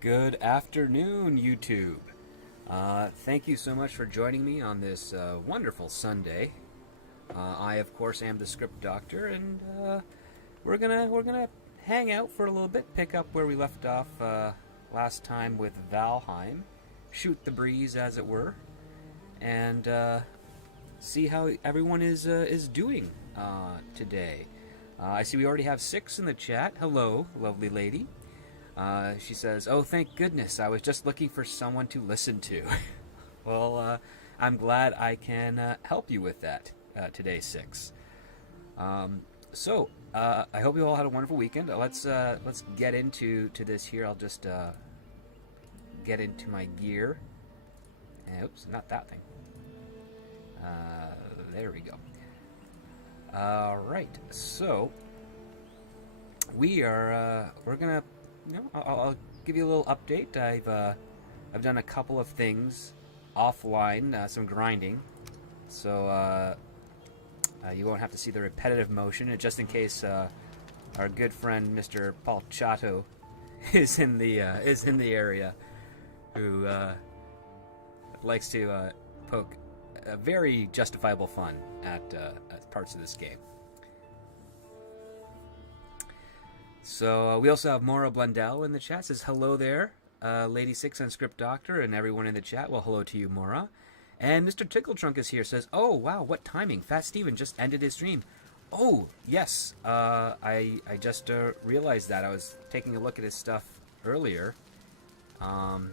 Good afternoon, YouTube. Thank you so much for joining me on this wonderful Sunday. I, of course, am the Script Doctor, and we're gonna hang out for a little bit, pick up where we left off last time with Valheim, shoot the breeze, as it were, and see how everyone is doing today. I see we already have 6 in the chat. Hello, lovely lady. She says, "Oh, thank goodness! I was just looking for someone to listen to." Well, I'm glad I can help you with that today, 6. I hope you all had a wonderful weekend. Let's get into this here. I'll just get into my gear. Oops, not that thing. There we go. All right, so we're gonna. I'll give you a little update. I've done a couple of things offline, some grinding, so you won't have to see the repetitive motion. And just in case our good friend Mr. Paul Chato is in the area, who likes to poke very justifiable fun at parts of this game. So we also have Maura Blundell in the chat. Says hello there, Lady Six and Script Doctor, and everyone in the chat. Well, hello to you, Maura. And Mr. Tickletrunk is here. Says, "Oh wow, what timing! Fat Steven just ended his stream." Oh yes, I just realized that. I was taking a look at his stuff earlier, and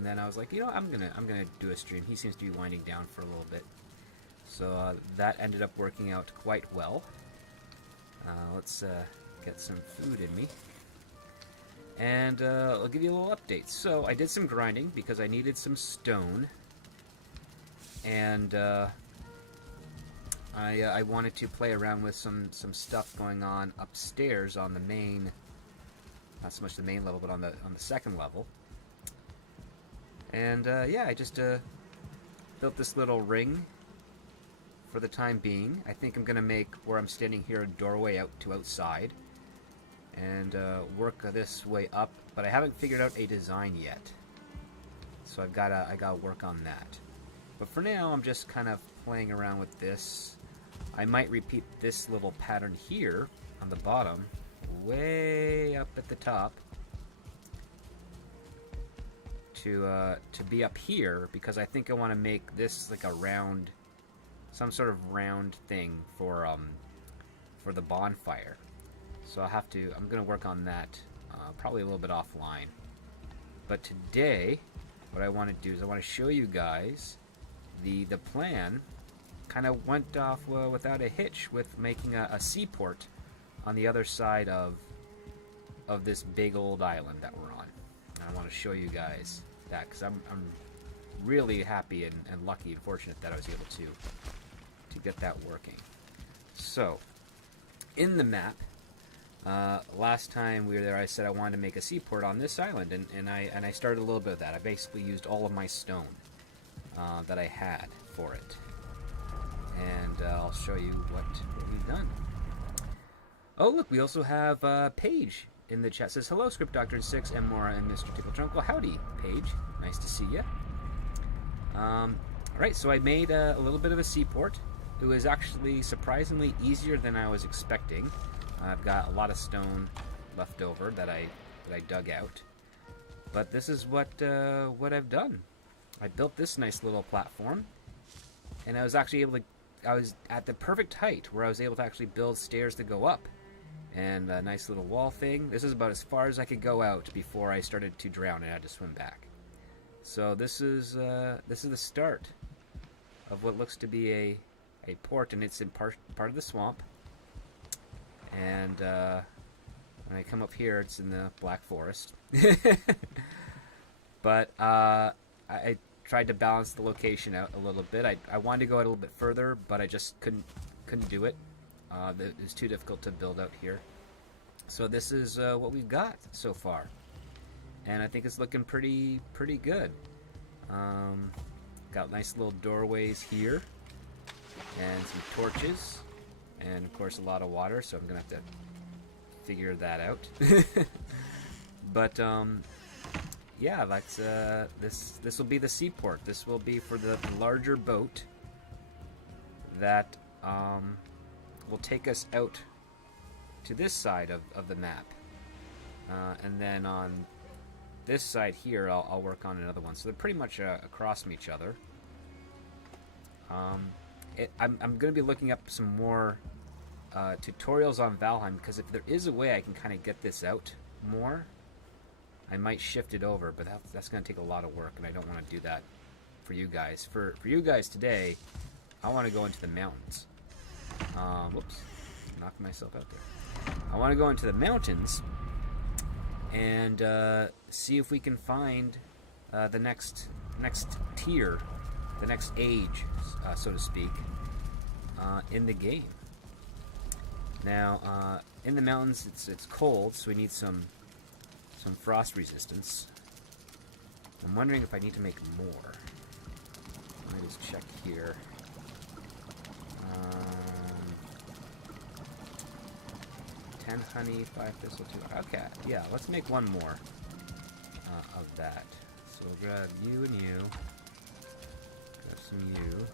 then I was like, I'm gonna do a stream. He seems to be winding down for a little bit, so that ended up working out quite well. Let's get some food in me, and I'll give you a little update. So I did some grinding because I needed some stone, and I wanted to play around with some stuff going on upstairs on the main, not so much the main level, but on the second level. And I just built this little ring for the time being. I think I'm gonna make where I'm standing here a doorway out to outside, and work this way up, but I haven't figured out a design yet, so I gotta work on that. But for now, I'm just kind of playing around with this. I might repeat this little pattern here on the bottom, way up at the top, to be up here, because I think I want to make this like a round, some sort of round thing for the bonfire. So I'm going to work on that probably a little bit offline. But today, what I want to do is I want to show you guys the plan. Kind of went off without a hitch with making a seaport on the other side of this big old island that we're on. And I want to show you guys that, because I'm really happy and lucky and fortunate that I was able to get that working. So, in the map, last time we were there, I said I wanted to make a seaport on this island, and I started a little bit of that. I basically used all of my stone that I had for it, and I'll show you what we've done. Oh look, we also have Paige in the chat. Says hello, Script Doctor and 6, and Maura and Mr. Tickletrunk. Well, howdy, Paige. Nice to see you. Alright, so I made a little bit of a seaport. It was actually surprisingly easier than I was expecting. I've got a lot of stone left over that I dug out, but this is what I've done. I built this nice little platform, and I was actually able to. I was at the perfect height where I was able to actually build stairs to go up, and a nice little wall thing. This is about as far as I could go out before I started to drown and I had to swim back. So this is the start of what looks to be a port, and it's in part of the swamp. And when I come up here, it's in the Black Forest. But I tried to balance the location out a little bit. I wanted to go out a little bit further, but I just couldn't do it. It's too difficult to build out here. So this is what we've got so far, and I think it's looking pretty good. Got nice little doorways here, and some torches, and of course a lot of water, so I'm gonna have to figure that out. But yeah, that's this will be the seaport. This will be for the larger boat that will take us out to this side of the map, and then on this side here, I'll work on another one. So they're pretty much across from each other. I'm going to be looking up some more tutorials on Valheim, because if there is a way I can kind of get this out more, I might shift it over, but that's going to take a lot of work, and I don't want to do that for you guys. For you guys today, I want to go into the mountains. Whoops, knocked myself out there. I want to go into the mountains and see if we can find the next tier, the next age, so to speak, in the game. Now, in the mountains, it's cold, so we need some frost resistance. I'm wondering if I need to make more. Let me just check here. 10 honey, 5 thistle, 2. Okay, yeah, let's make one more of that. So we'll grab you and you. Grab some you.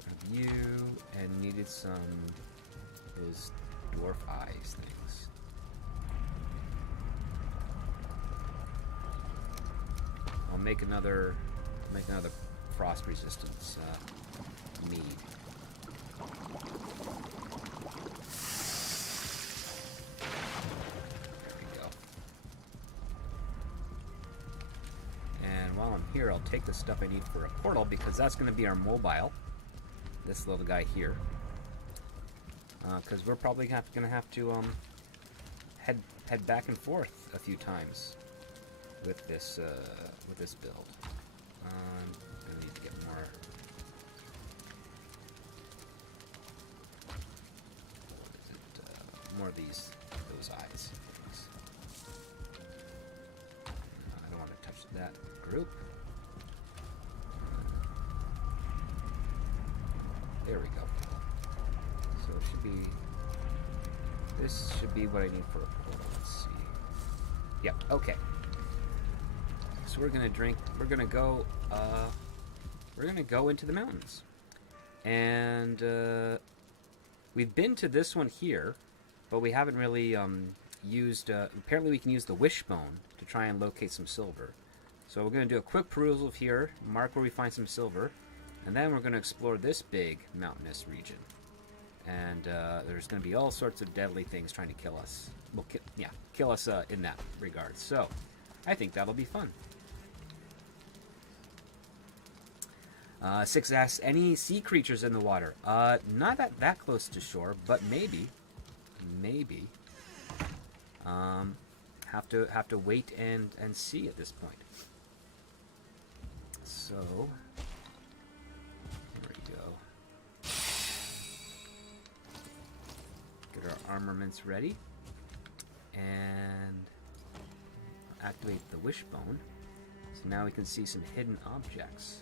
Grab you, and needed some of those dwarf eyes things. I'll make another frost resistance mead. There we go. And while I'm here, I'll take the stuff I need for a portal, because that's going to be our mobile. This little guy here. Because we're probably going to have to head back and forth a few times with this build. I need to get more. What is it? More of those eyes. I don't want to touch that group. There we go. So it should be. This should be what I need for a portal. Let's see. Yep. Okay. So we're gonna drink. We're gonna go into the mountains, and we've been to this one here, but we haven't really used. Apparently, we can use the wishbone to try and locate some silver. So we're gonna do a quick perusal of here, mark where we find some silver, and then we're gonna explore this big mountainous region. And there's gonna be all sorts of deadly things trying to kill us. Well, kill us in that regard. So I think that'll be fun. 6 asks, any sea creatures in the water? Not that close to shore, but maybe. Have to wait and see at this point. So there we go. Get our armaments ready, and activate the wishbone. So now we can see some hidden objects.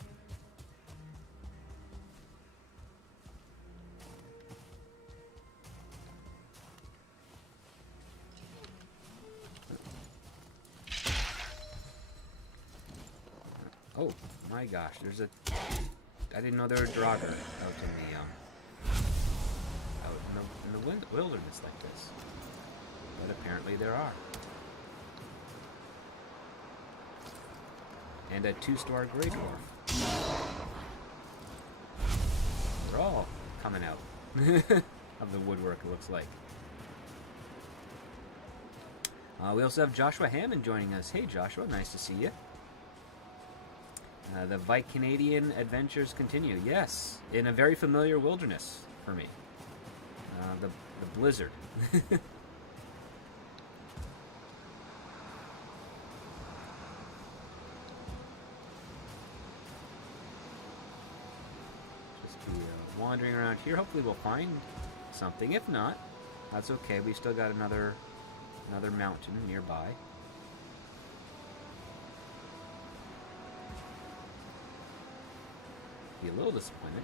Oh my gosh, there's a. I didn't know there were Draugr out in the wilderness like this, but apparently there are. And a 2-star Grey Dwarf. They're all coming out of the woodwork, it looks like. We also have Joshua Hammond joining us. Hey Joshua, nice to see you. The Canadian adventures continue. Yes, in a very familiar wilderness for me. The blizzard. Just be wandering around here. Hopefully we'll find something. If not, that's okay. We've still got another mountain nearby. Be a little disappointed.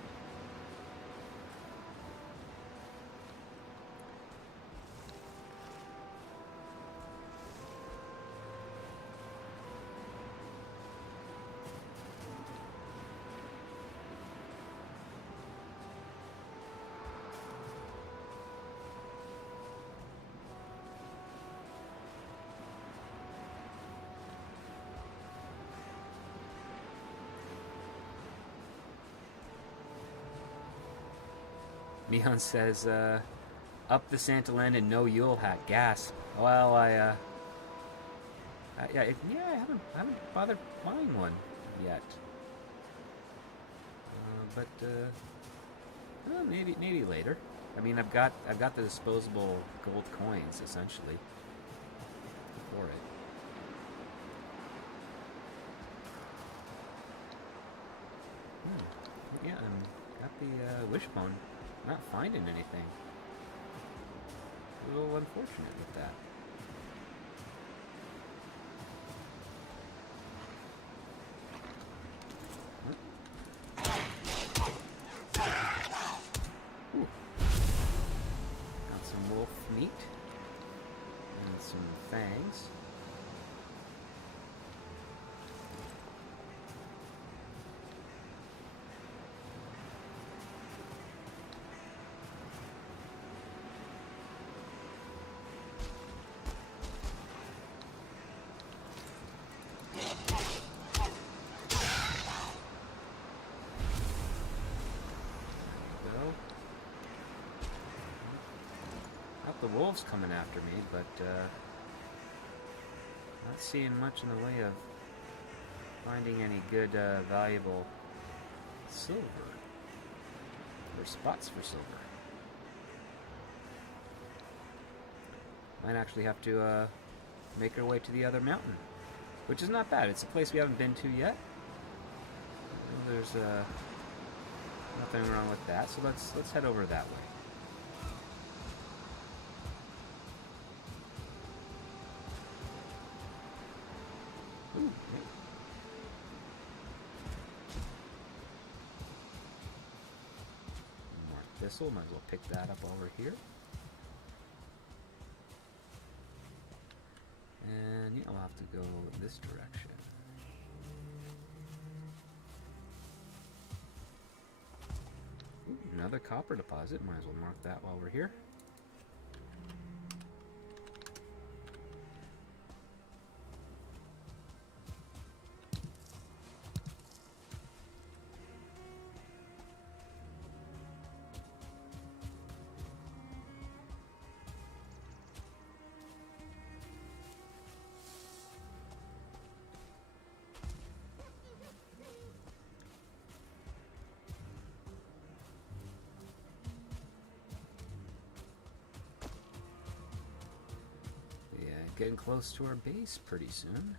Mion says, up the Santaland and no Yule hat. Gas. Well, I haven't bothered buying one yet. Well, maybe later. I mean, I've got the disposable gold coins essentially for it. Yeah, got the wishbone. Not finding anything. A little unfortunate with that. Ooh. Got some wolf meat and some fangs. The wolves coming after me, but not seeing much in the way of finding any good valuable silver or spots for silver. Might actually have to make our way to the other mountain, which is not bad. It's a place we haven't been to yet. There's nothing wrong with that, so let's head over that way. Thistle, might as well pick that up while we're here. And yeah, I'll have to go this direction. Ooh, another copper deposit, might as well mark that while we're here. Getting close to our base pretty soon.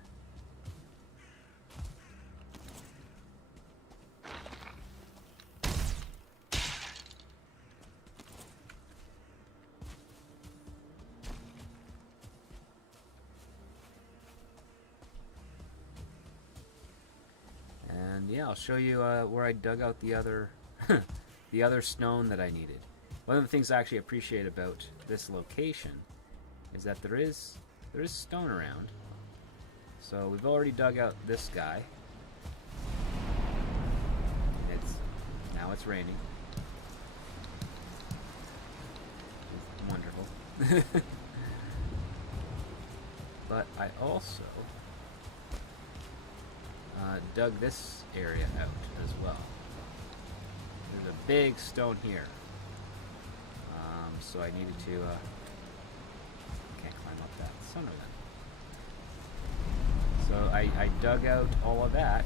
And yeah, I'll show you where I dug out the other the other stone that I needed. One of the things I actually appreciate about this location is that there is stone around. So we've already dug out this guy. Now it's raining. Wonderful. But I also dug this area out as well. There's a big stone here. So I needed to So I dug out all of that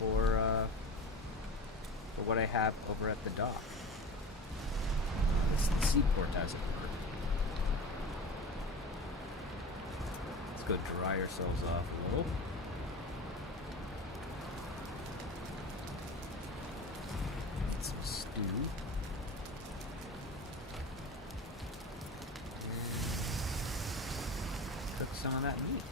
for what I have over at the dock. This seaport, as it were. Let's go dry ourselves off a little. Get some stew. And cook some of that meat.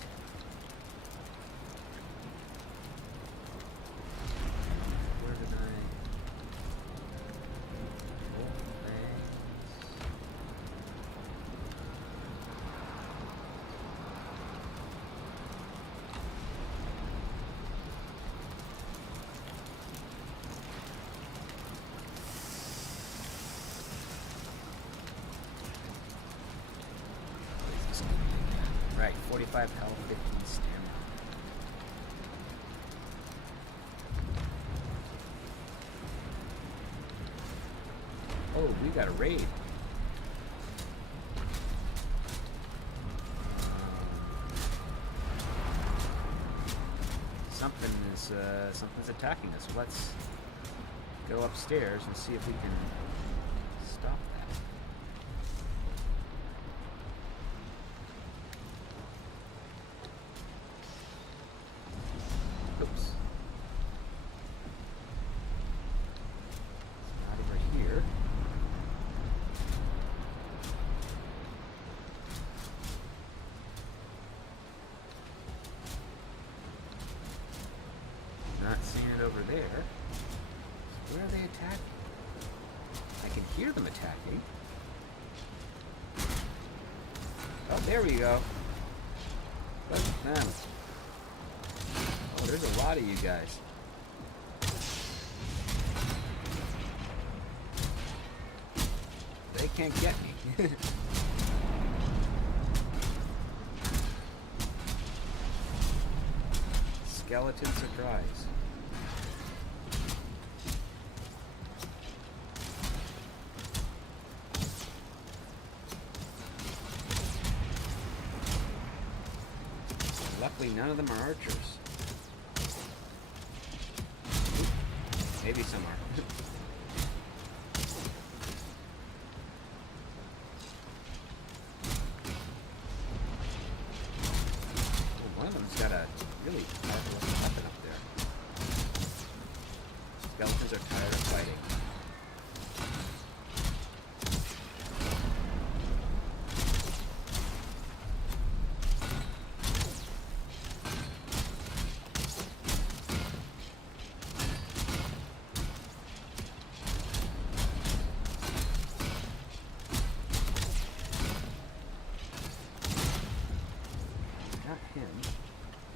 Right, 45 health, 15 stamina. Oh, we got a raid. Something's attacking us. Let's go upstairs and see if we can stop that. Oops. It's not over here. Not seeing it over there. So where are they attacking? I can hear them attacking. Oh, there we go. Look at them. Oh, there's a lot of you guys. They can't get me. Skeleton surprise. Luckily, none of them are archers. Maybe some are. One of them's got a really powerful weapon up there. Skeletons are tired of fighting.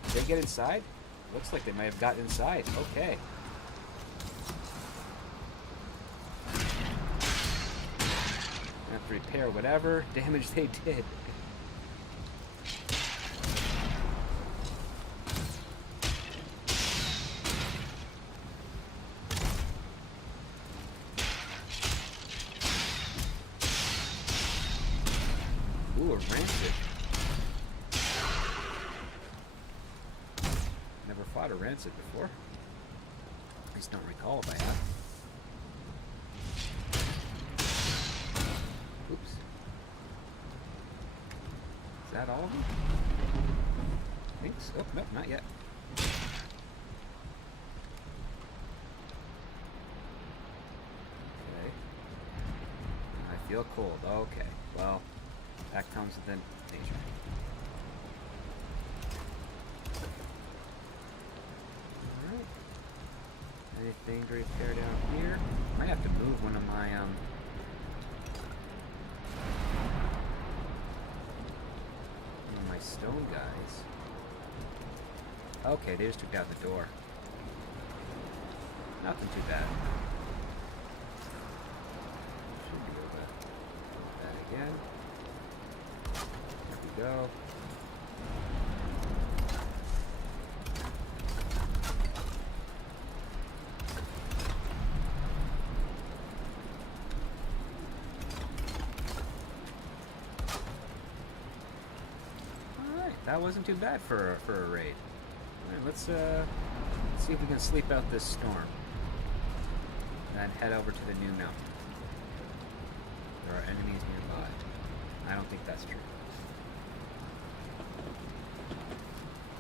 Did they get inside? Looks like they might have gotten inside. Okay. I have to repair whatever damage they did. Ooh, a rancid. Never fought a rancid before. At least don't recall if I have. Oops. Is that all of them? I think so. Oh, nope, not yet. Okay. I feel cold. Okay. Well, that comes with nature. Anything to repair down here? Might have to move one of my stone guys. Okay, they just took out the door. Nothing too bad. Should be able to do that again. There we go. That wasn't too bad for a raid. Alright, let's see if we can sleep out this storm. And then head over to the new mountain. There are enemies nearby. I don't think that's true.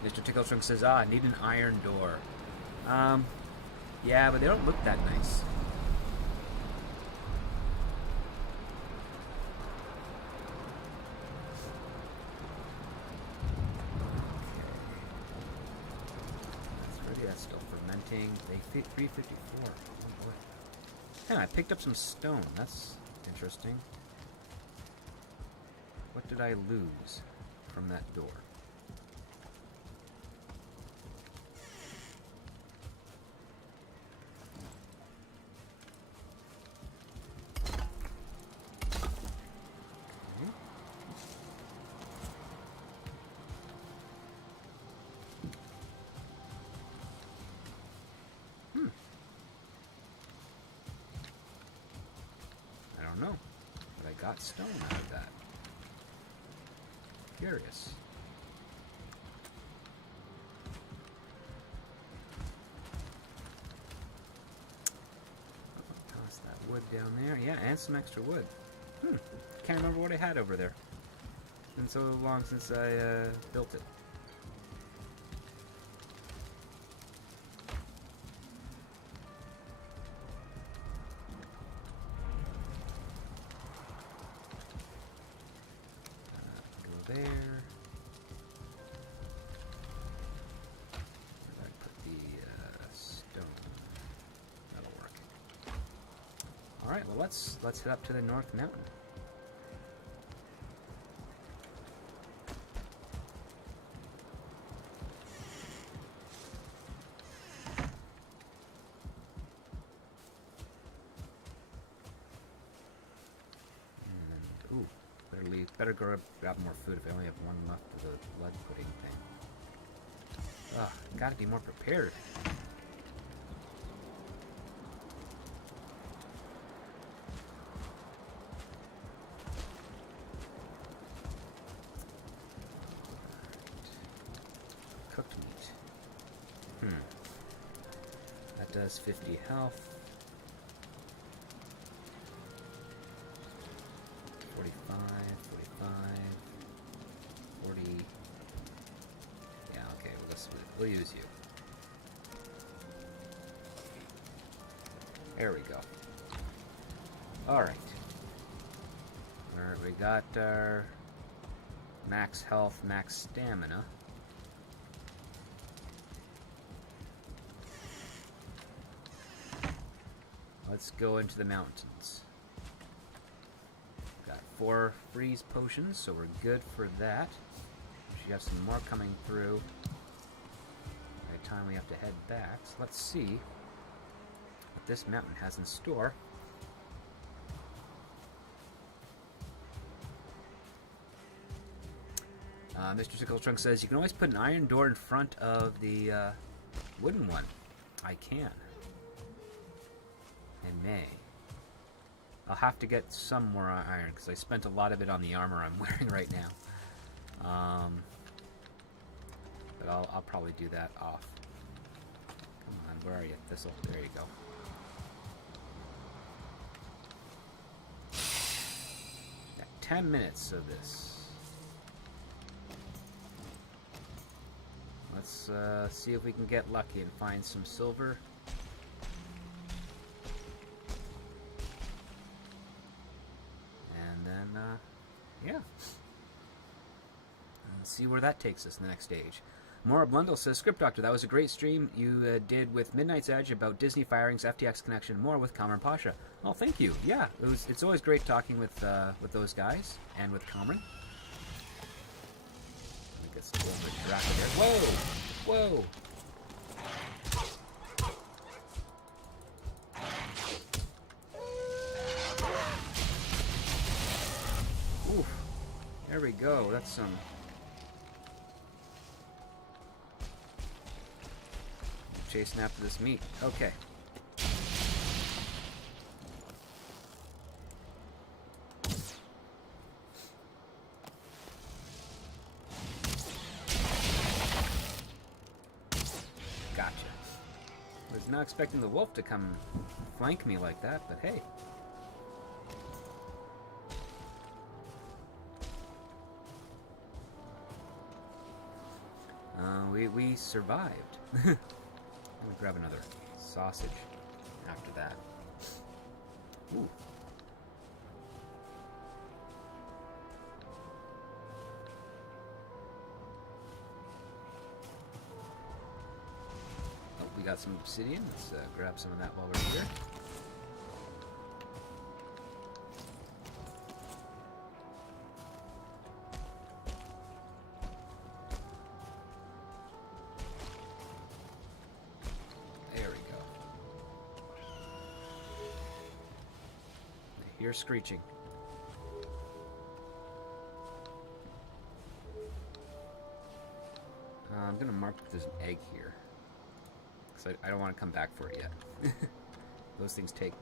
Mr. Ticklestring says, need an iron door. Yeah, but they don't look that nice. That's still fermenting. They fit 354. Oh boy. Yeah, I picked up some stone. That's interesting. What did I lose from that door? got stone out of that. Curious. Toss that wood down there. Yeah, and some extra wood. Can't remember what I had over there. It's been so long since I built it. Go there. Where did I put the stone? That'll work. All right. Well, let's head up to the North Mountain. Better grab more food if I only have one left of the blood pudding thing. Ugh, gotta be more prepared. Cooked meat. That does 50 health. 45, 40. Yeah, okay, we'll use you. There we go. Alright. Alright, we got our max health, max stamina. Let's go into the mountains. Got 4 freeze potions, so we're good for that. We should have some more coming through by the time we have to head back. So let's see what this mountain has in store. Mr. Sickle Trunk says you can always put an iron door in front of the wooden one. I can. I may. I'll have to get some more iron because I spent a lot of it on the armor I'm wearing right now. But I'll probably do that off. Come on, where are you? Thistle. There you go. Got 10 minutes of this. Let's see if we can get lucky and find some silver. Yeah. And see where that takes us in the next stage. Maura Blundell says, Script Doctor, that was a great stream you did with Midnight's Edge about Disney firings, FTX connection, and more with Cameron Pasha. Oh, thank you. Yeah, it's always great talking with those guys and with Cameron. Let me get some little bit distracted there. Whoa! Whoa! There we go. That's some... Chasing after this meat. Okay. Gotcha. Was not expecting the wolf to come flank me like that, but hey. We survived. Let me grab another sausage after that. Ooh. Oh, we got some obsidian. Let's grab some of that while we're here. You're screeching. I'm gonna mark that there's an egg here, because I don't want to come back for it yet. Those things take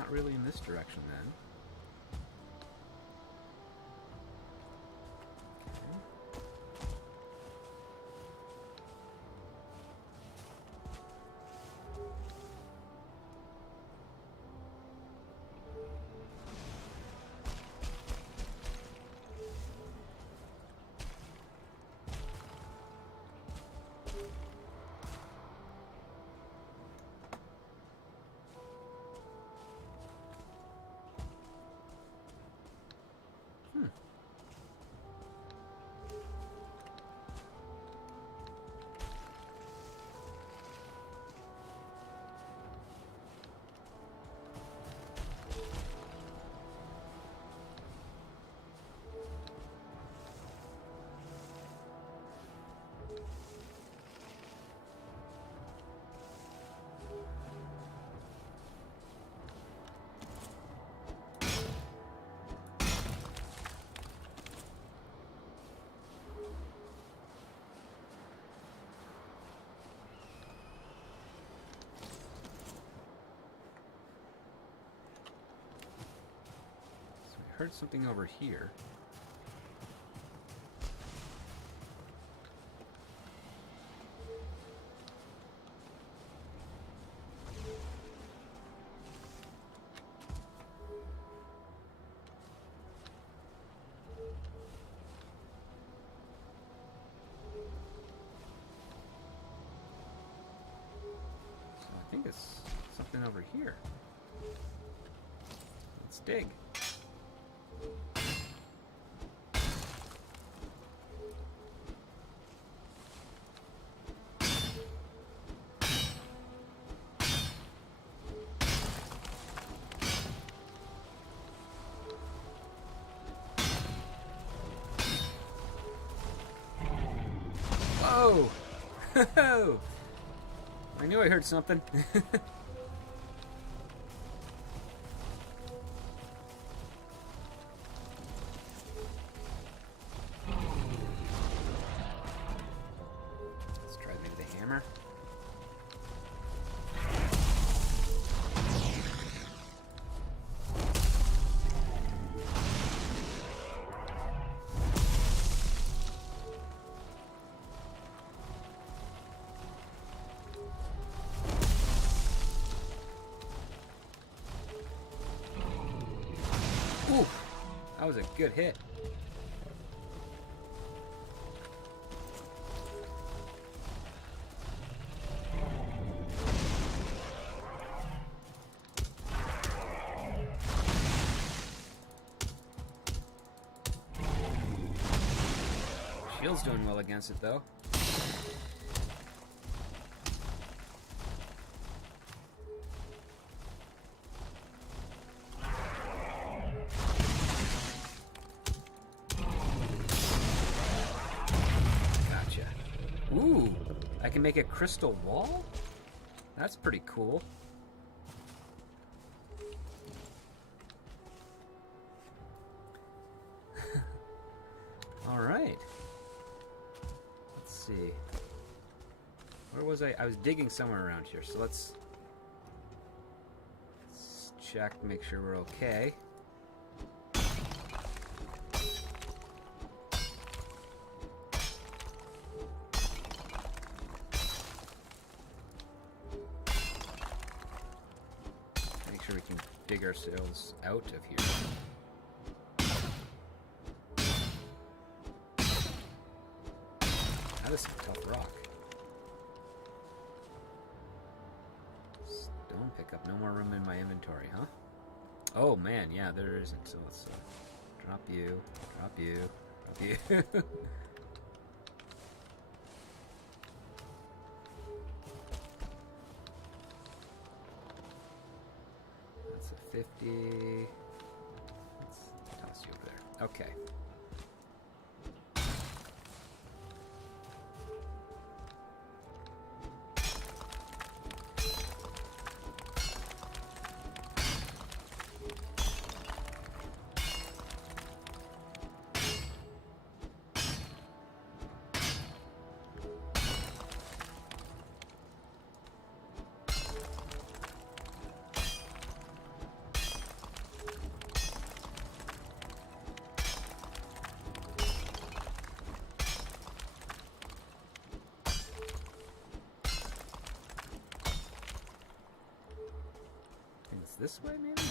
not really in this direction then. Heard something over here. So I think it's something over here. Let's dig. Whoa! I knew I heard something. Let's try maybe the hammer. Ooh, that was a good hit. Shield's doing well against it, though. Ooh, I can make a crystal wall? That's pretty cool. Alright. Let's see. Where was I? I was digging somewhere around here, so let's check, make sure we're okay. We can dig ourselves out of here. That is some tough rock. Stone pickup. No more room in my inventory, huh? Oh man, yeah, there isn't. So let's drop you, drop you, drop you. That's a 50. Let's toss you over there. Okay. It's this way, maybe?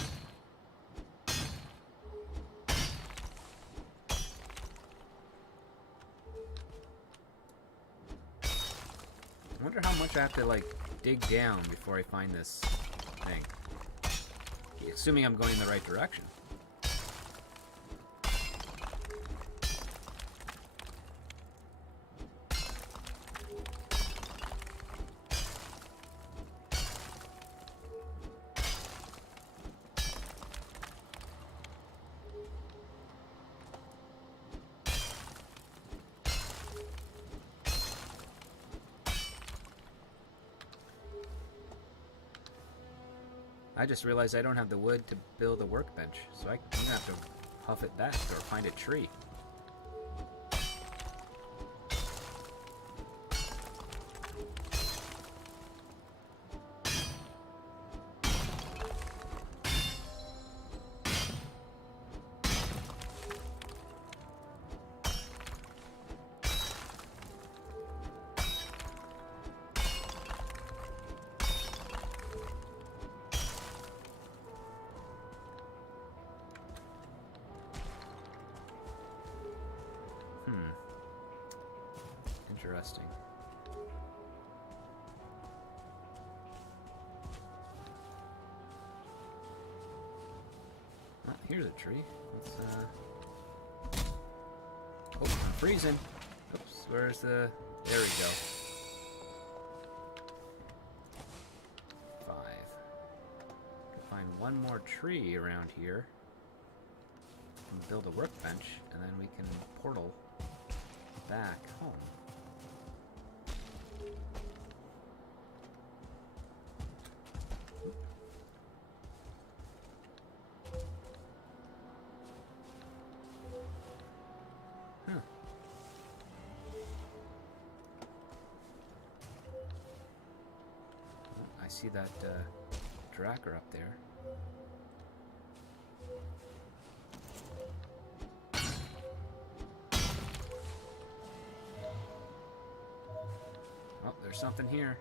I wonder how much I have to, like, dig down before I find this thing. Assuming I'm going in the right direction. I just realized I don't have the wood to build a workbench, so I'm gonna have to huff it back or find a tree. Interesting. Oh, here's a tree. Let's, oh, I'm freezing. Oops, where's the... There we go. 5. Can find one more tree around here. And build a workbench, and then we can portal back home. I see that tracker up there. Oh, there's something here.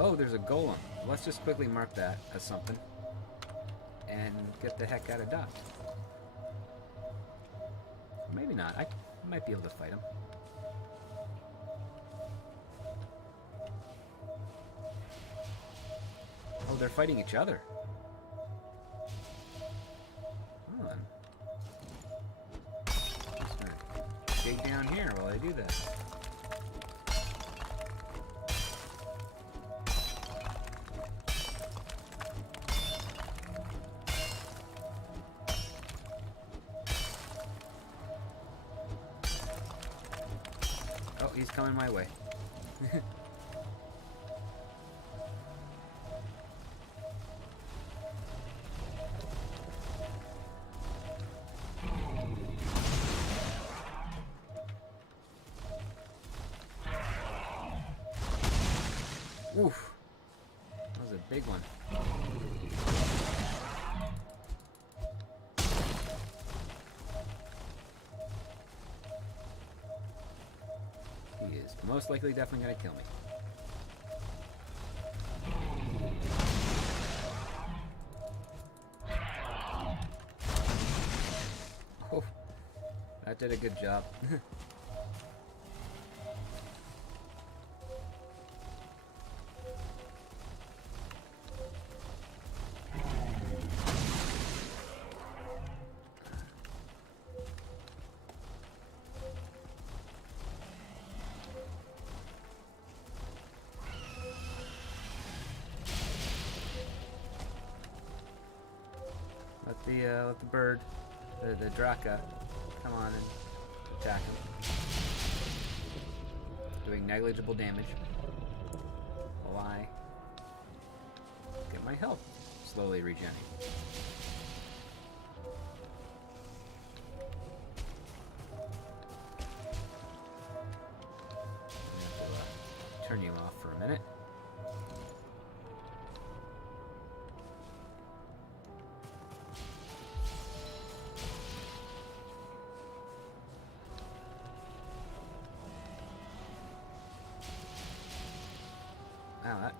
Oh, there's a golem. Let's just quickly mark that as something. And get the heck out of Dodge. Maybe not. I might be able to fight him. Oh, they're fighting each other. Hold on. Just gonna dig down here while I do that. Oh, he's coming my way. Oof. That was a big one. He is most likely definitely going to kill me. Oh, that did a good job. Let the bird, the Draka, come on and attack him. Doing negligible damage. while I get my health slowly regenerating. Turn you off for a minute. Wow, that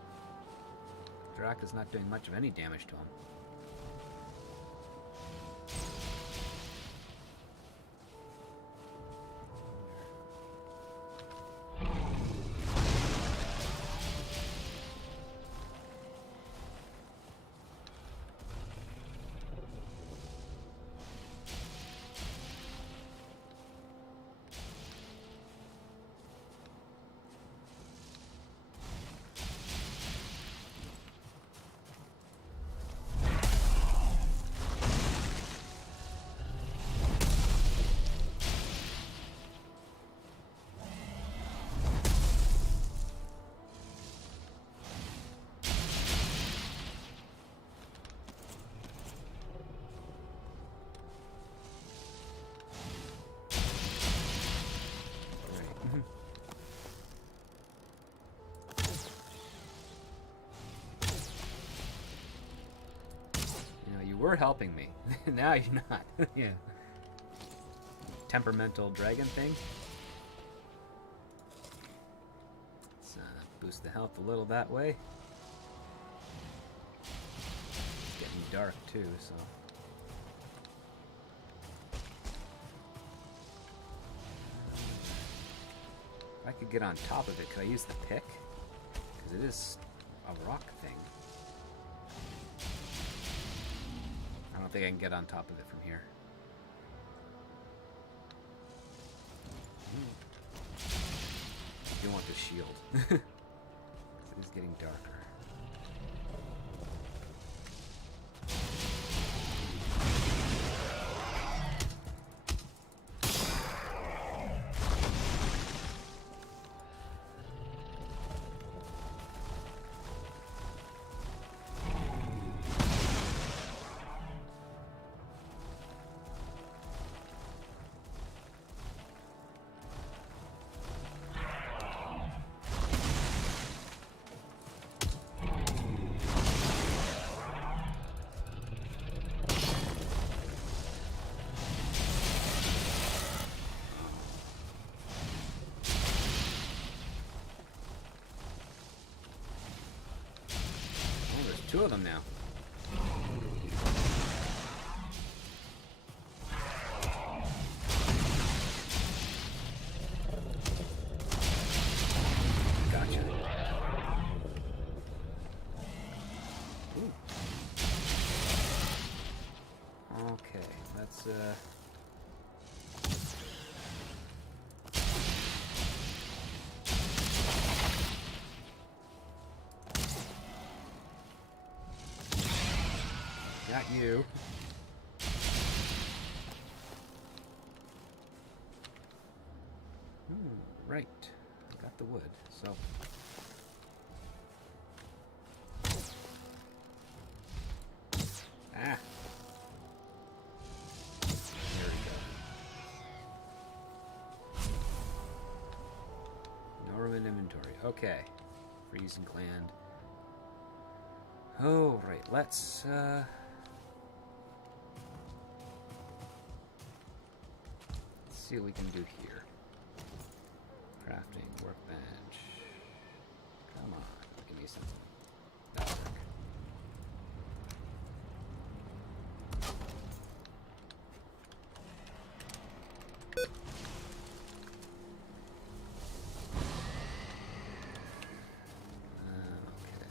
Drac is not doing much of any damage to him. You were helping me. Now you're not. Yeah. Temperamental dragon thing. Let's boost the health a little that way. It's getting dark too, so. If I could get on top of it, could I use the pick? Because it is a rock thing. I don't think I can get on top of it from here. I do want the shield. It is getting darker. Two of them now. Gotcha. Ooh. Okay, let's got you. Right. Got the wood, so. Ah. There we go. No room in inventory. Okay. Freeze and gland. Oh, right. Let's see what we can do here. Crafting, workbench. Come on, give me something. That'll work. Okay.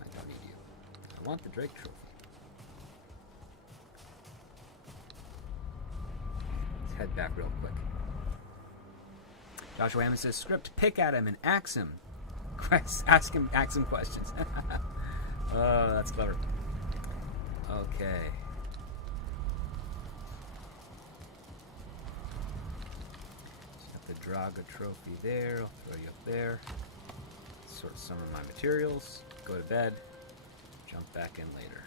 I don't need you. I want the Drake trophy. Head back real quick. Joshua Hammond says, "Script, pick at him and ask him questions." Oh, that's clever. Okay. So got the Draga trophy there. I'll throw you up there. sort some of my materials, go to bed, jump back in later.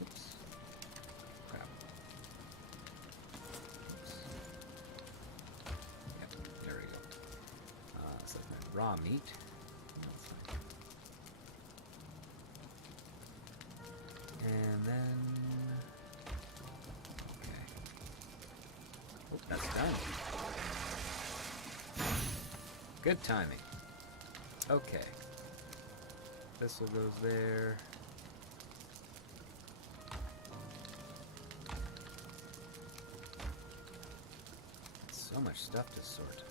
Oops. Crap. Oops. Yep, there we go. So my raw meat. And then... okay. Oh, that's done. Good timing. Okay. Thistle goes there. So much stuff to sort.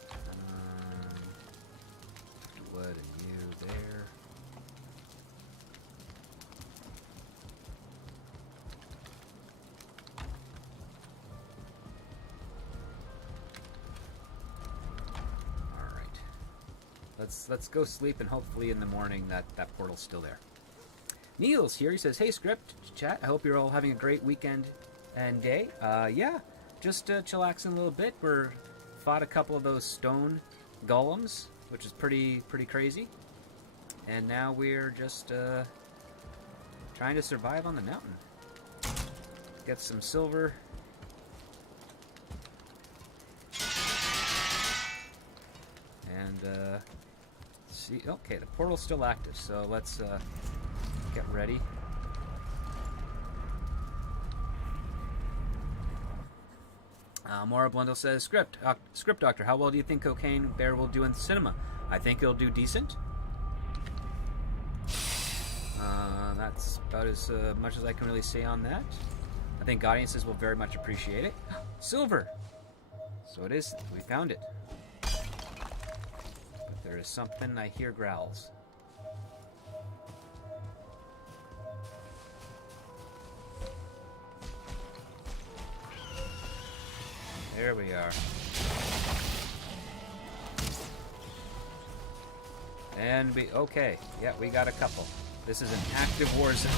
Wood and you there. Let's go sleep, and hopefully in the morning that portal's still there. Neil's here. He says, "Hey, Script Chat. I hope you're all having a great weekend and day." Yeah, just chillaxing a little bit. We're fought a couple of those stone golems, which is pretty crazy, and now we're just trying to survive on the mountain. Get some silver. And see, okay, the portal's still active, so let's get ready. Maura Blundell says, Script Doctor, how well do you think Cocaine Bear will do in cinema? I think it'll do decent. That's about as much as I can really say on that. I think audiences will very much appreciate it. Silver! So it is, we found it. But there is something, I hear growls. There we are. And we, okay, yeah, we got a couple. This is an active war zone.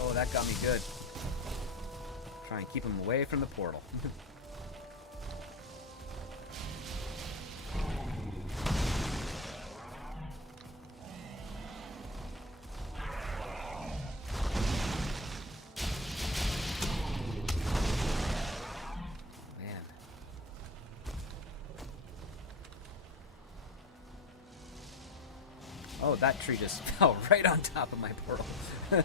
Oh, that got me good. Try and keep him away from the portal. Oh, that tree just fell right on top of my portal. Okay,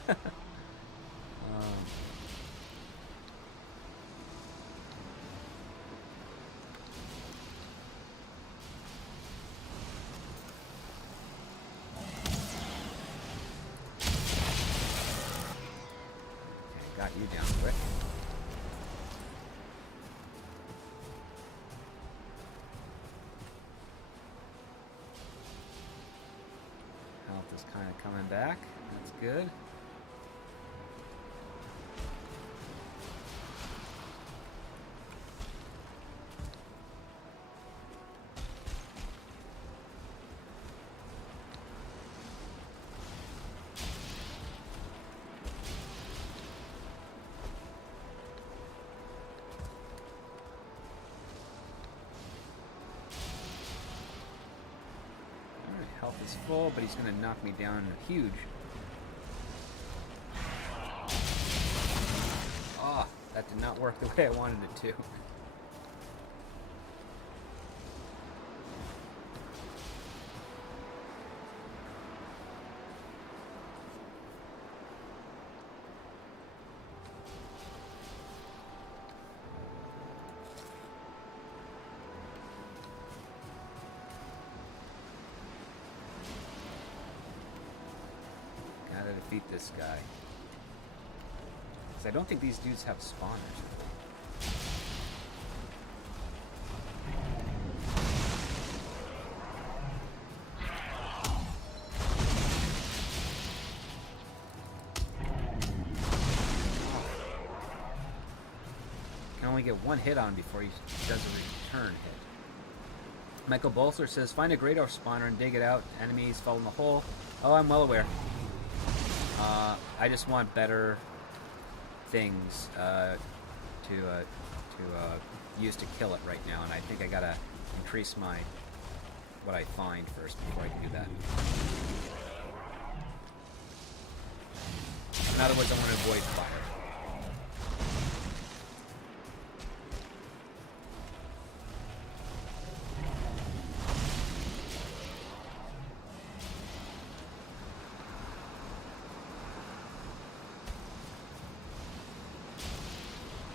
got you down quick. Is kind of coming back. That's good. Health is full, but he's going to knock me down huge. Oh, that did not work the way I wanted it to. Gotta defeat this guy. Because I don't think these dudes have spawners. Can only get one hit on before he does a return hit. Michael Bolser says, find a Great Orc spawner and dig it out. Enemies fall in the hole. Oh, I'm well aware. I just want better things to use to kill it right now, and I think I gotta increase my what I find first before I can do that. In other words, I want to avoid fire.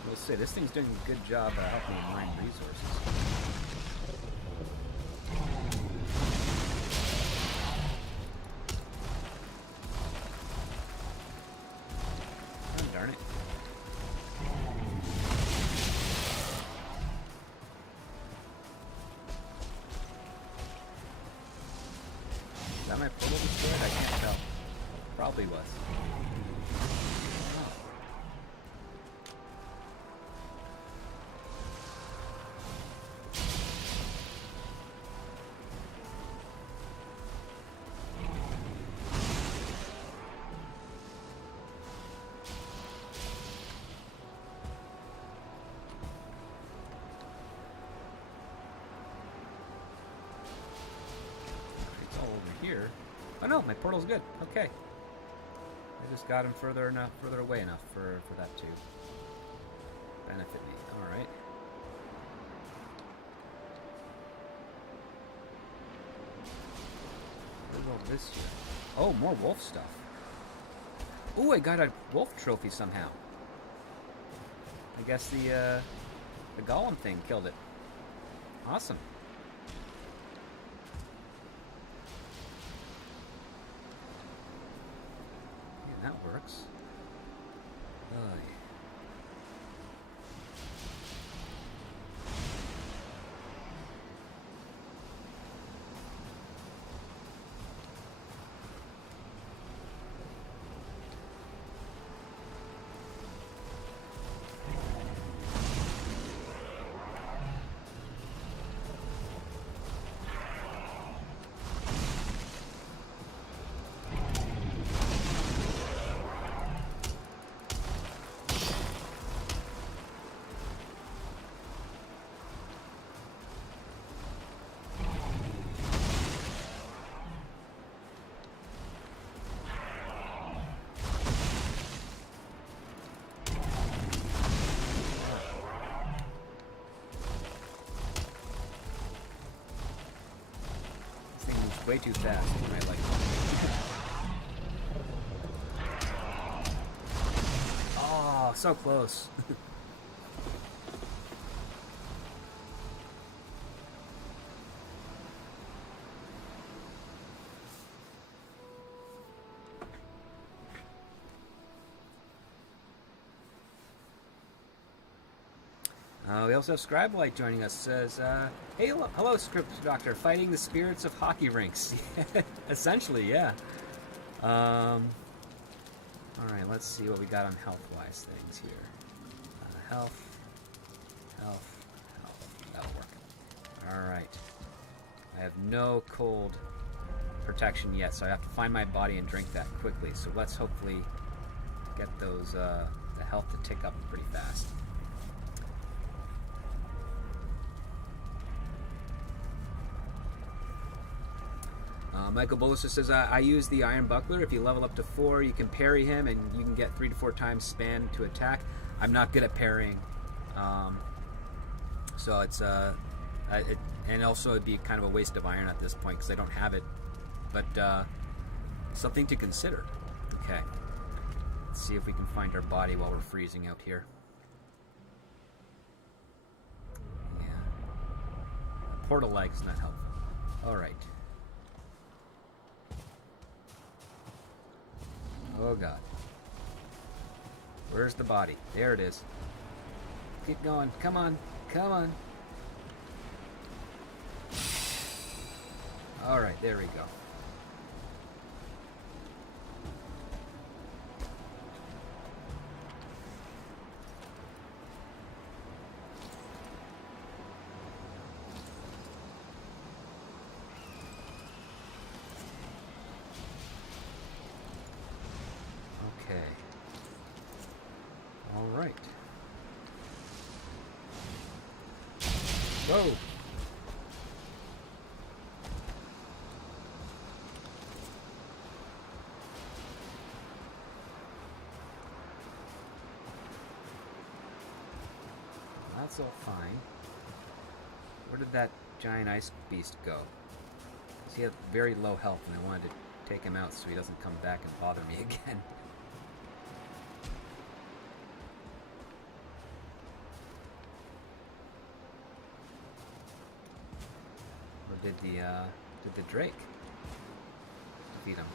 We'll see. This thing's doing a good job helping me mine resources. Is that my portal destroyed? I can't tell. Probably was. Here. Oh no, my portal's good. Okay. I just got him further away enough for that to benefit me. Alright. What about this here? Oh, more wolf stuff. Oh, I got a wolf trophy somehow. I guess the golem thing killed it. Awesome. That works. Oh, yeah. Way too fast when I like it. Oh, so close. We also have Scribelight joining us. Says, hey, hello, Script Doctor. Fighting the spirits of hockey rinks. Essentially, yeah. Alright, let's see what we got on health-wise things here. Health. That'll work. Alright. I have no cold protection yet, so I have to find my body and drink that quickly. So let's hopefully get those, the health to tick up pretty fast. Michael Bollister says, I use the Iron Buckler. If you level up to 4, you can parry him, and you can get 3 to 4 times span to attack. I'm not good at parrying. So it's... and also it'd be kind of a waste of iron at this point, because I don't have it. But something to consider. Okay. Let's see if we can find our body while we're freezing out here. Yeah. Portal lag is not helpful. Alright. Oh god. Where's the body? There it is. Keep going. Come on. Come on. Alright, there we go. Whoa! That's all fine. Where did that giant ice beast go? Because he had very low health, and I wanted to take him out so he doesn't come back and bother me again. Or did the Drake defeat him?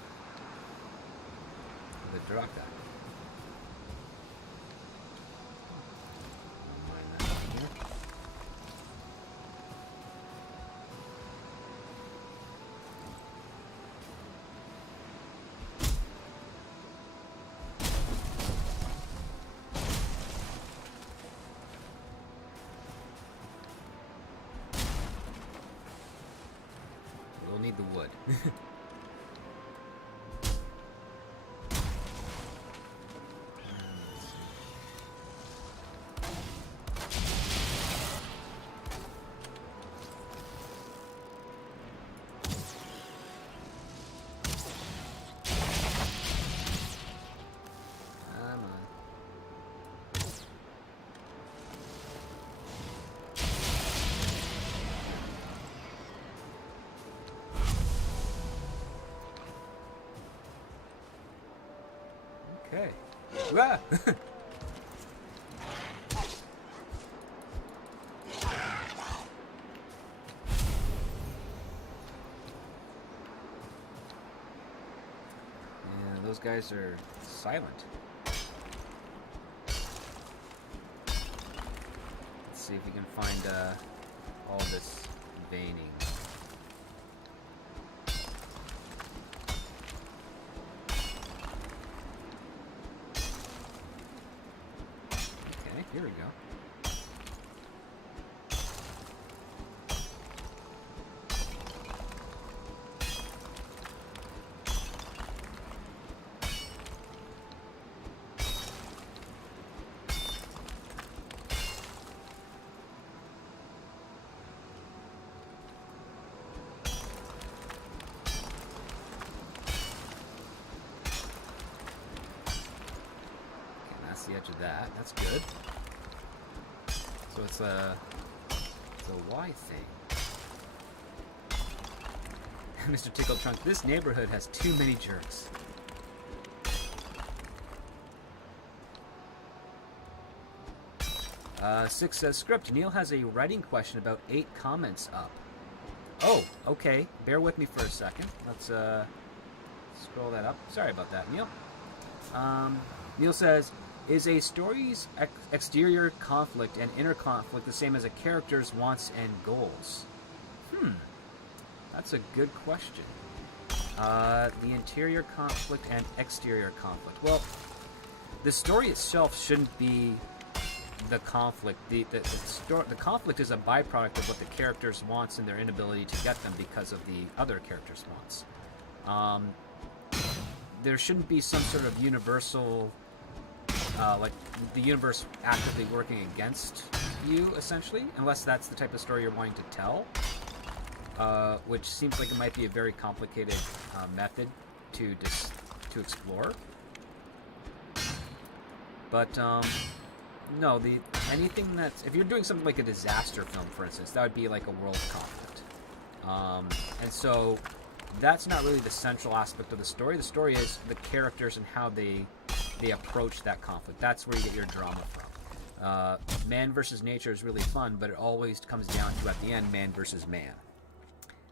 Or the Drog guy? We'll need the wood. Okay. Ah! Yeah, those guys are silent. Let's see if we can find all this veining. Here we go. Okay, that's the edge of that. That's good. So it's a Y thing. Mr. Tickle Trunk, this neighborhood has too many jerks. Six says, Script, Neil has a writing question about 8 comments up. Oh, okay. Bear with me for a second. Let's scroll that up. Sorry about that, Neil. Neil says, is a story's exterior conflict and inner conflict the same as a character's wants and goals? That's a good question. The interior conflict and exterior conflict. Well, the story itself shouldn't be the conflict. The conflict is a byproduct of what the characters wants and their inability to get them because of the other characters' wants. There shouldn't be some sort of universal... like the universe actively working against you, essentially, unless that's the type of story you're wanting to tell, which seems like it might be a very complicated method to explore. But no, anything that's, if you're doing something like a disaster film, for instance, that would be like a world conflict, and so that's not really the central aspect of the story. The story is the characters and how they approach that conflict. That's where you get your drama from. Man versus nature is really fun, but it always comes down to, at the end, man versus man.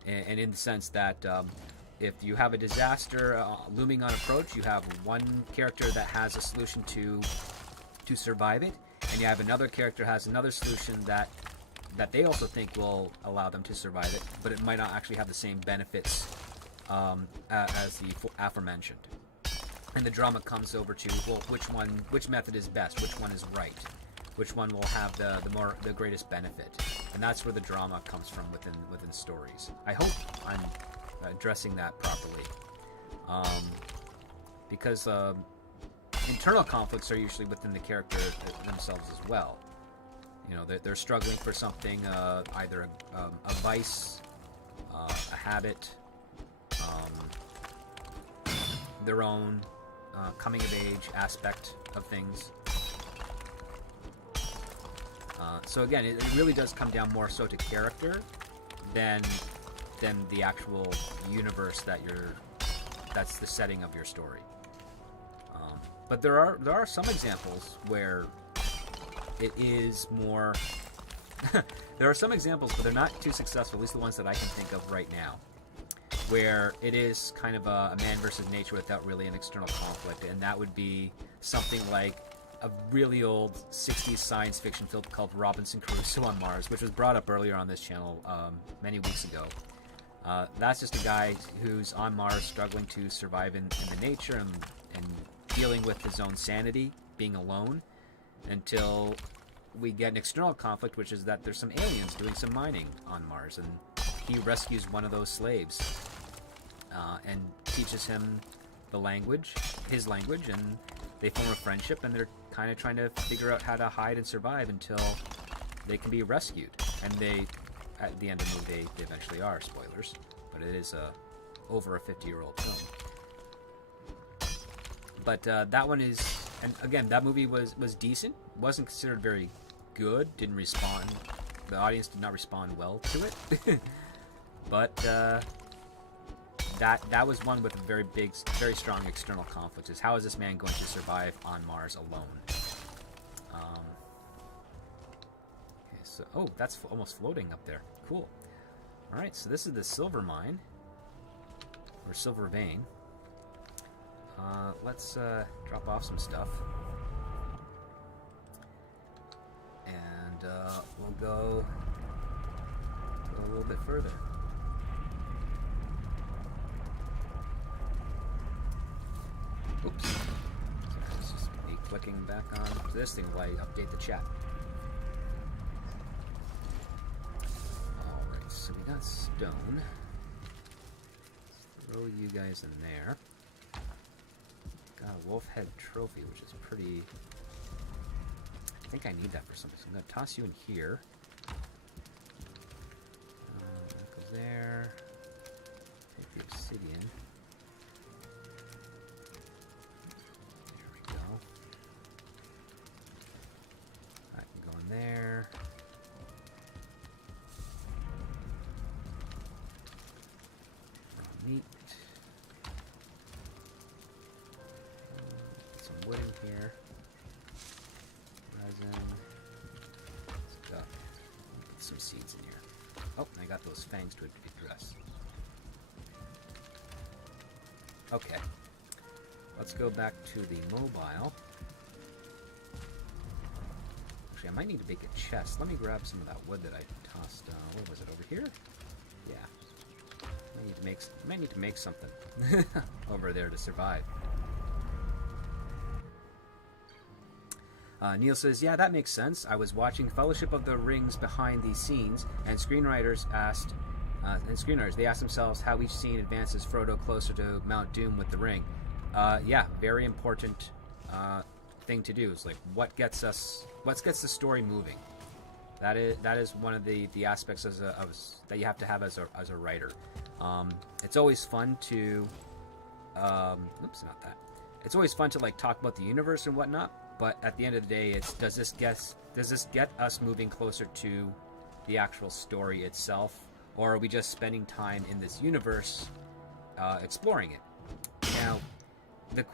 And in the sense that if you have a disaster looming on approach, you have one character that has a solution to survive it, and you have another character has another solution that they also think will allow them to survive it, but it might not actually have the same benefits as the aforementioned. And the drama comes over to, well, which method is best, which one is right, which one will have the greatest benefit, and that's where the drama comes from within stories. I hope I'm addressing that properly, because internal conflicts are usually within the character themselves as well. You know, they're struggling for something, either a vice, a habit, their own coming of age aspect of things. So again, it really does come down more so to character than the actual universe that's the setting of your story. But there are some examples where it is more. There are some examples, but they're not too successful. At least the ones that I can think of right now, where it is kind of a man versus nature without really an external conflict, and that would be something like a really old 60s science fiction film called Robinson Crusoe on Mars, which was brought up earlier on this channel many weeks ago. That's just a guy who's on Mars struggling to survive in the nature and dealing with his own sanity, being alone, until we get an external conflict, which is that there's some aliens doing some mining on Mars, and he rescues one of those slaves and teaches him his language, and they form a friendship, and they're kind of trying to figure out how to hide and survive until they can be rescued. And at the end of the movie, they eventually are. Spoilers, but it is over a 50-year-old film. But that one is, and again, that movie was decent. Wasn't considered very good. Didn't respond. The audience did not respond well to it. But that was one with a very strong external conflict. Is how is this man going to survive on Mars alone? Okay, so that's almost floating up there. Cool. All right, so this is the silver mine or silver vein. Let's drop off some stuff, and we'll go a little bit further. Oops. Sorry, this is me clicking back on this thing while I update the chat. Alright, so we got stone. Let's throw you guys in there. Got a wolf head trophy, which is pretty. I think I need that for something. So I'm going to toss you in here. That goes there. Take the obsidian. There we go. That can go in there. Raw meat. Wood in here, resin, stuff. Put some seeds in here. Oh, I got those fangs to address. Okay, let's go back to the mobile. Actually, I might need to make a chest. Let me grab some of that wood that I tossed. What was it, over here? Yeah. I might need to make something over there to survive. Neil says, yeah, that makes sense. I was watching Fellowship of the Rings behind these scenes, and screenwriters asked themselves how each scene advances Frodo closer to Mount Doom with the ring. Yeah, very important thing to do. It's like what gets the story moving. That is one of the aspects that you have to have as a writer. It's always fun to It's always fun to like talk about the universe and whatnot. But at the end of the day, it's does this get us moving closer to the actual story itself, or are we just spending time in this universe exploring it? Now, the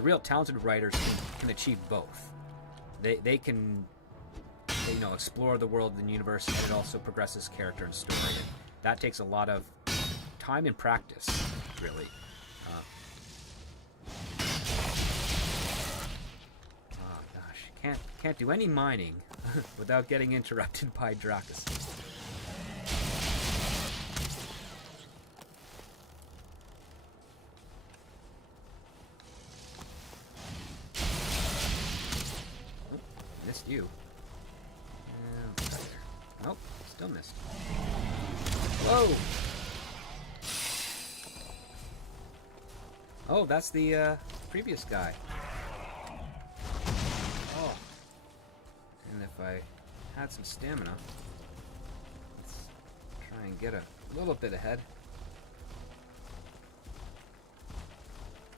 real talented writers can achieve both. They can explore the world and the universe, and it also progresses character and story. And that takes a lot of time and practice, really. Can't do any mining without getting interrupted by Dracus. Oh, missed you. Nope, still missed. Whoa! Oh, that's the previous guy. Oh. And if I had some stamina. Let's try and get a little bit ahead.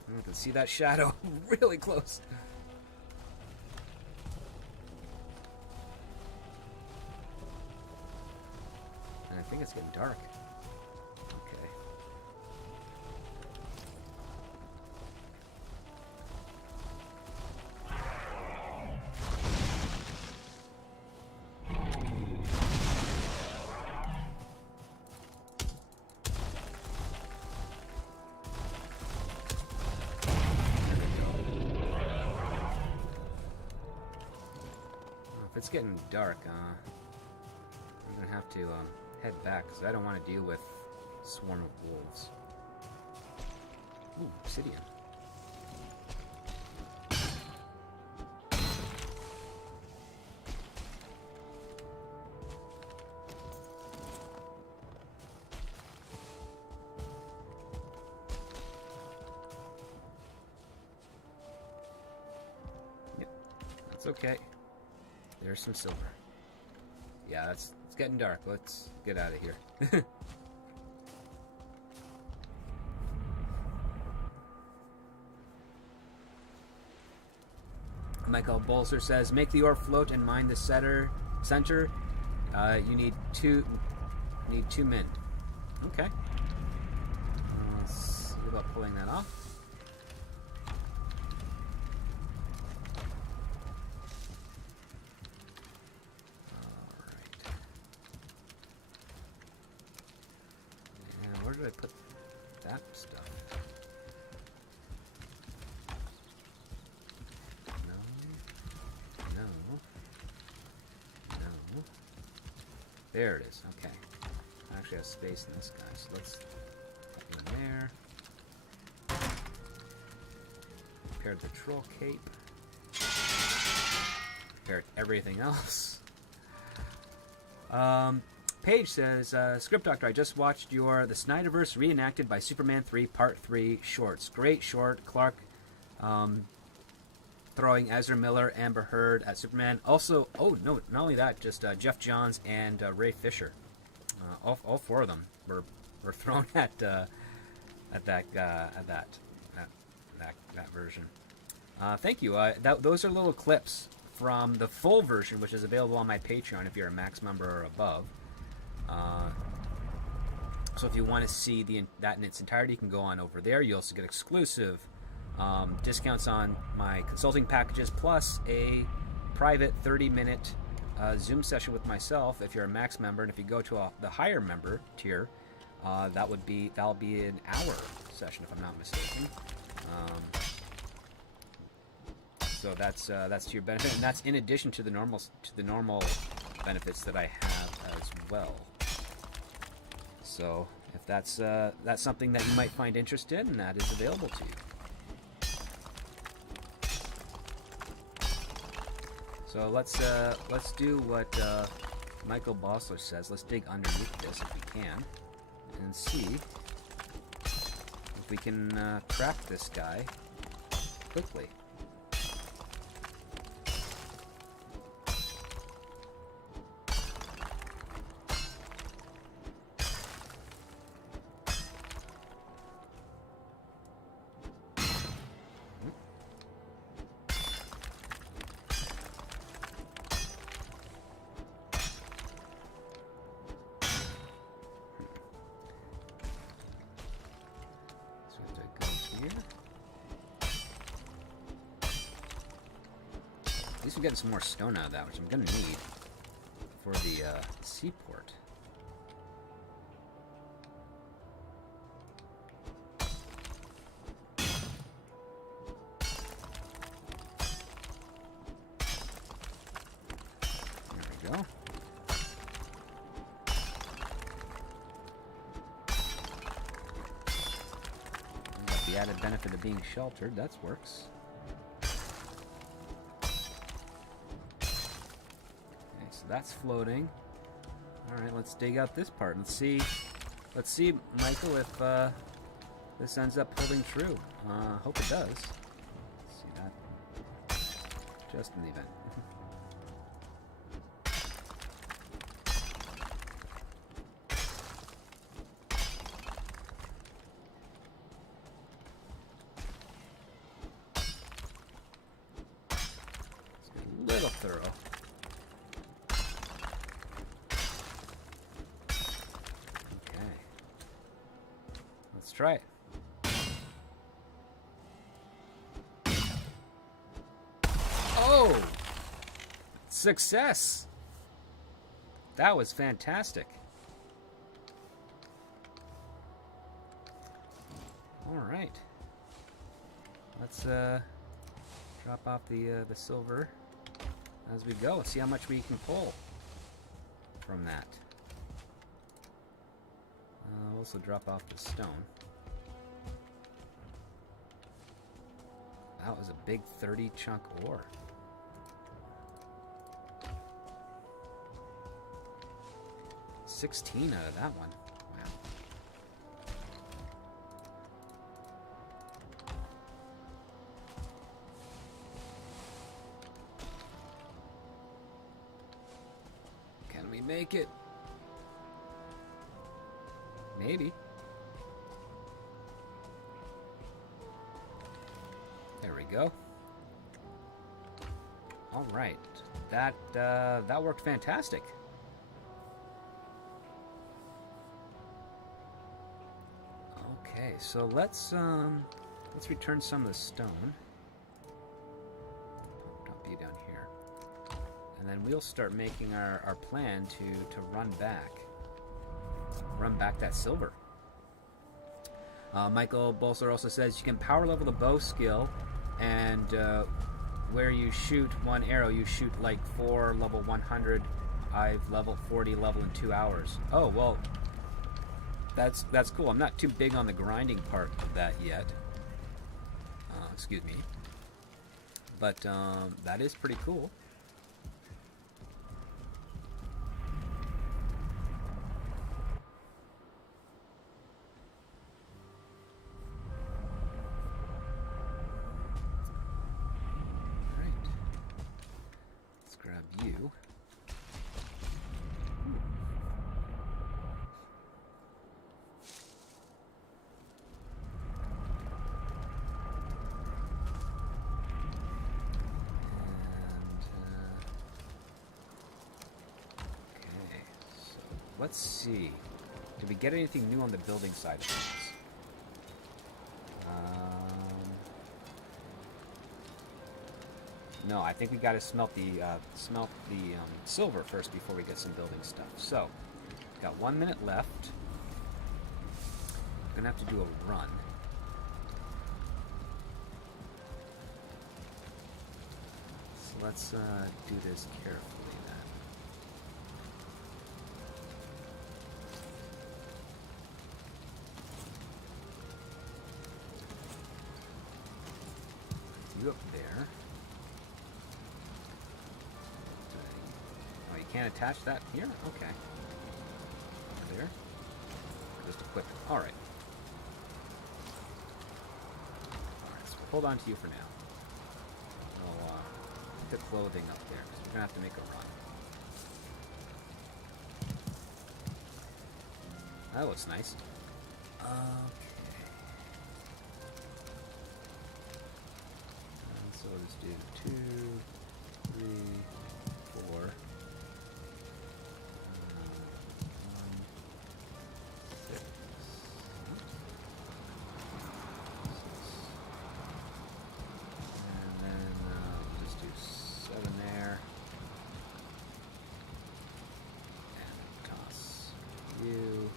I can see that shadow really close. And I think it's getting dark. Okay. If it's getting dark, I'm gonna have to head back because I don't want to deal with a swarm of wolves. Ooh, obsidian. Yep, that's okay. There's some silver. Yeah, it's getting dark. Let's get out of here. Michael Bolser says, make the ore float and mine the center. You need two men. Okay. Let's see about pulling that off. Where did I put that stuff? No. There it is. Okay. I actually have space in this guy, so let's put in there. Prepared the troll cape. Prepared everything else. Paige says, Script Doctor, I just watched The Snyderverse reenacted by Superman 3 Part 3 shorts. Great short. Clark throwing Ezra Miller, Amber Heard at Superman. Also, oh, no, not only that, just Jeff Johns and Ray Fisher. All four of them were thrown at that version. Thank you. Those are little clips from the full version, which is available on my Patreon if you're a Max member or above. So if you want to see that in its entirety, you can go on over there. You also get exclusive discounts on my consulting packages, plus a private 30-minute Zoom session with myself if you're a Max member. And if you go to the higher member tier, that'll be an hour session if I'm not mistaken. So that's to your benefit, and that's in addition to the normal benefits that I have as well. So if that's something that you might find interest in, that is available to you. So let's do what Michael Bossler says. Let's dig underneath this if we can, and see if we can crack this guy quickly. At least we're getting some more stone out of that, which I'm going to need for the seaport. There we go. Got the added benefit of being sheltered. That works. That's floating. All right, let's dig out this part. Let's see, Michael, if this ends up holding true. Hope it does. Let's see that. Just in the event. Let's try it. Oh! Success! That was fantastic. Alright. Let's drop off the silver as we go. See how much we can pull from that. We'll also drop off the stone. That was a big 30 chunk ore. $16 out of that one. Wow. Can we make it? Maybe. There we go. All right. That worked fantastic. Okay, so let's return some of the stone. Dump you down here, and then we'll start making our plan to run back that silver. Michael Bolser also says you can power level the bow skill, and where you shoot one arrow, you shoot like 4 level 100. I've leveled 40 level in 2 hours. Oh well. That's cool. I'm not too big on the grinding part of that yet. Excuse me. But that is pretty cool. Alright. Let's grab you. Let's see. Did we get anything new on the building side of things? No, I think we got to smelt the silver first before we get some building stuff. So, got 1 minute left. Gonna have to do a run. So let's do this carefully. You up there. Oh, you can't attach that here? Okay. Over there. Just equip it. Alright. Alright, so hold on to you for now. We'll put clothing up there, because we're going to have to make a run. That looks nice. So let's do 2, 3, 4. 1, 6. And then we'll just do 7 there. And toss you.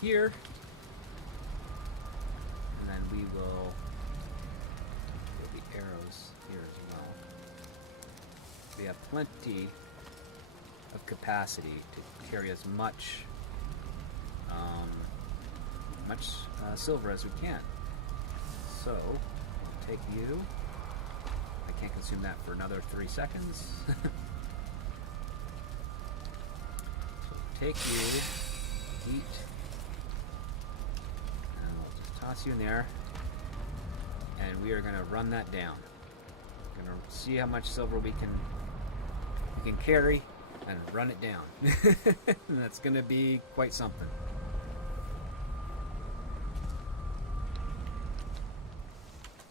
Here, and then we will put the arrows here as well. We have plenty of capacity to carry as much silver as we can. So, I'll take you. I can't consume that for another 3 seconds. So, take you, eat. Toss you in there, and we are going to run that down. We're going to see how much silver we can carry and run it down. And that's going to be quite something.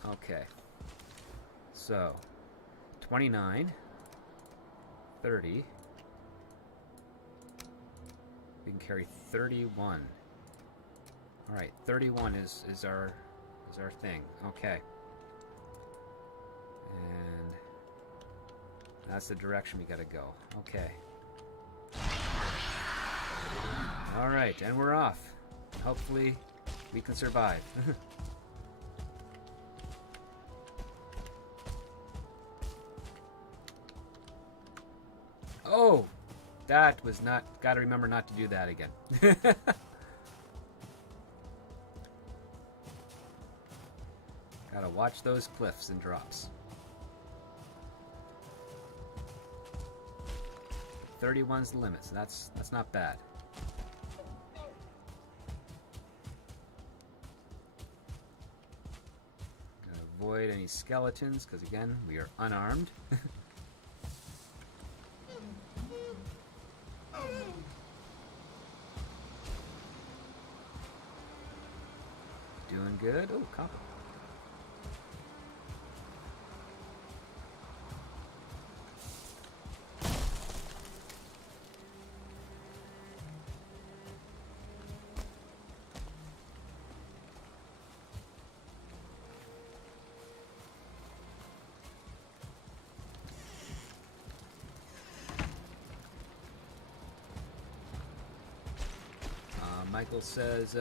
Okay. So, 29. 30. We can carry 31. All right, 31 is our thing. Okay. And that's the direction we gotta go. Okay. All right, and we're off. Hopefully, we can survive. Oh, that was not. Gotta remember not to do that again. Gotta watch those cliffs and drops. 31's the limit, so that's not bad. Gotta avoid any skeletons, because again, we are unarmed. Doing good. Oh, copper. Michael says,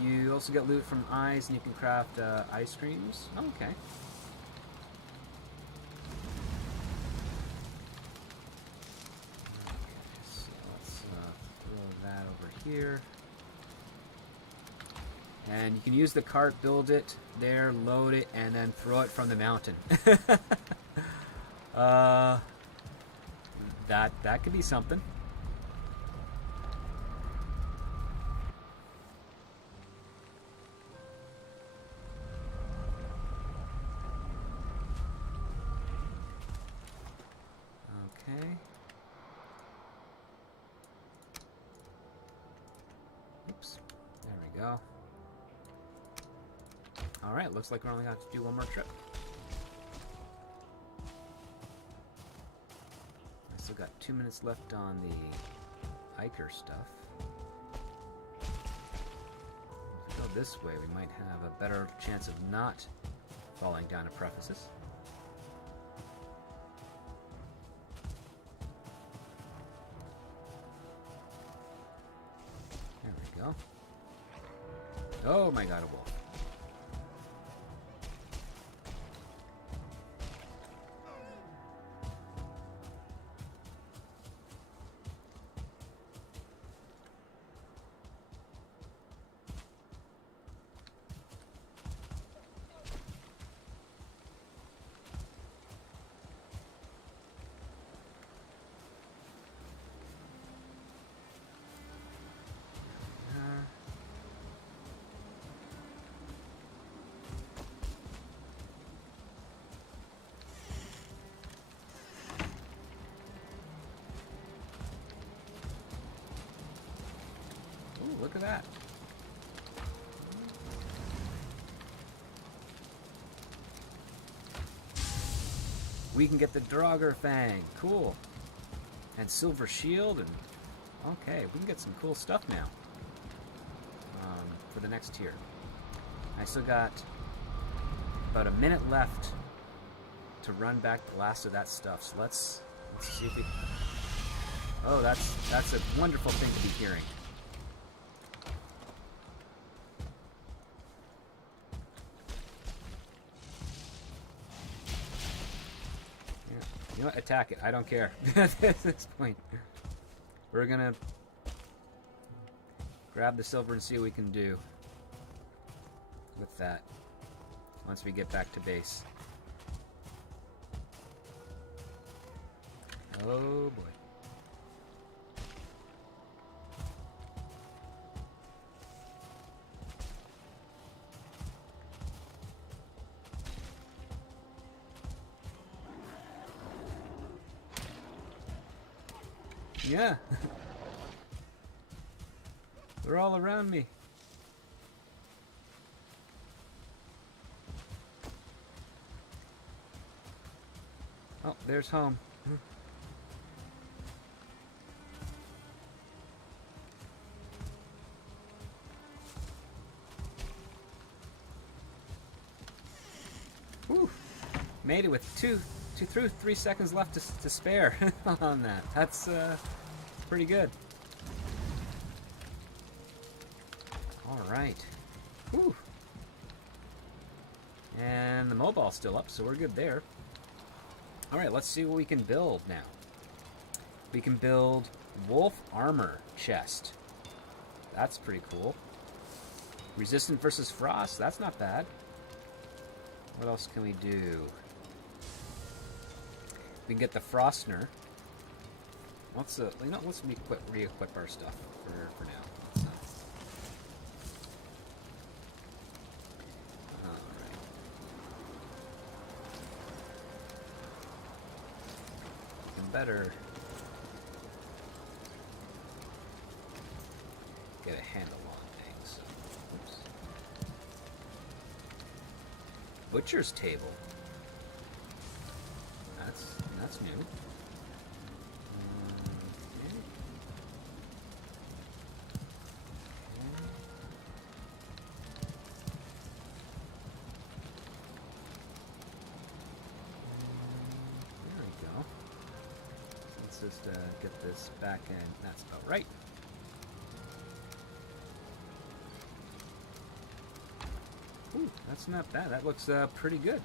you also get loot from eyes and you can craft ice creams. Oh, okay. So let's throw that over here. And you can use the cart, build it there, load it, and then throw it from the mountain. That could be something. Okay. Oops. There we go. Alright, looks like we only have to do one more trip. I still got 2 minutes left on the Iker stuff. If we go this way, we might have a better chance of not falling down a precipice. There we go. Oh my god, a wolf. Look at that. We can get the Draugr Fang. Cool. And Silver Shield. And okay, we can get some cool stuff now. For the next tier. I still got about a minute left to run back the last of that stuff. So let's see if we... Oh, that's a wonderful thing to be hearing. You know what? Attack it. I don't care at this point. We're gonna grab the silver and see what we can do with that once we get back to base. Oh boy. Yeah. They're all around me. Oh, there's home. Whew. Made it with 3 seconds left to spare on that. That's pretty good. All right. Whew. And the mobile's still up, so we're good there. All right, let's see what we can build now. We can build wolf armor chest. That's pretty cool. Resistant versus frost. That's not bad. What else can we do? We can get the Frostner. Let's re-equip our stuff for now. Alright. Even better. Get a handle on things. Oops. Butcher's table. That's new. There we go. Let's just get this back in. That's about right. Ooh, that's not bad. That looks pretty good.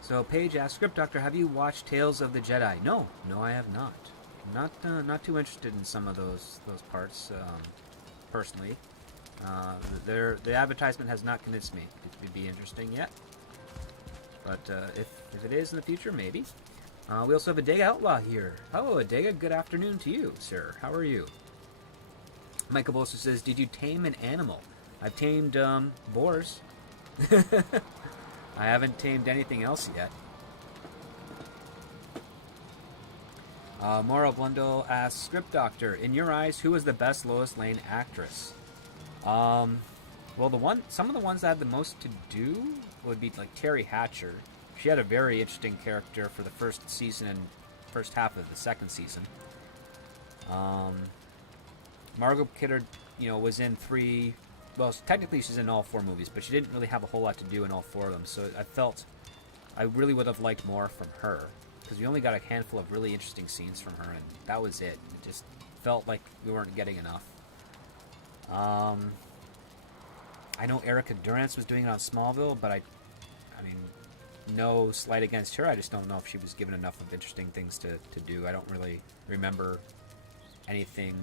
So Paige asks, Script Doctor, have you watched Tales of the Jedi? No, I have not. Not too interested in some of those parts, personally. The advertisement has not convinced me. It would be interesting yet, but if it is in the future, maybe. We also have a Dega Outlaw here. Hello, Adega. Good afternoon to you, sir. How are you? Michael Bolster says, did you tame an animal? I've tamed boars. I haven't tamed anything else yet. Moro Blundell asks, Script Doctor, in your eyes, who is the best Lois Lane actress? Well, some of the ones that had the most to do would be like Terry Hatcher. She had a very interesting character for the first season and first half of the second season. Margot Kidder, was in 3. Well, technically she's in all 4 movies, but she didn't really have a whole lot to do in all 4 of them. So I felt I really would have liked more from her, because we only got a handful of really interesting scenes from her, and that was it. It just felt like we weren't getting enough. I know Erica Durance was doing it on Smallville, but I mean, no slight against her. I just don't know if she was given enough of interesting things to do. I don't really remember anything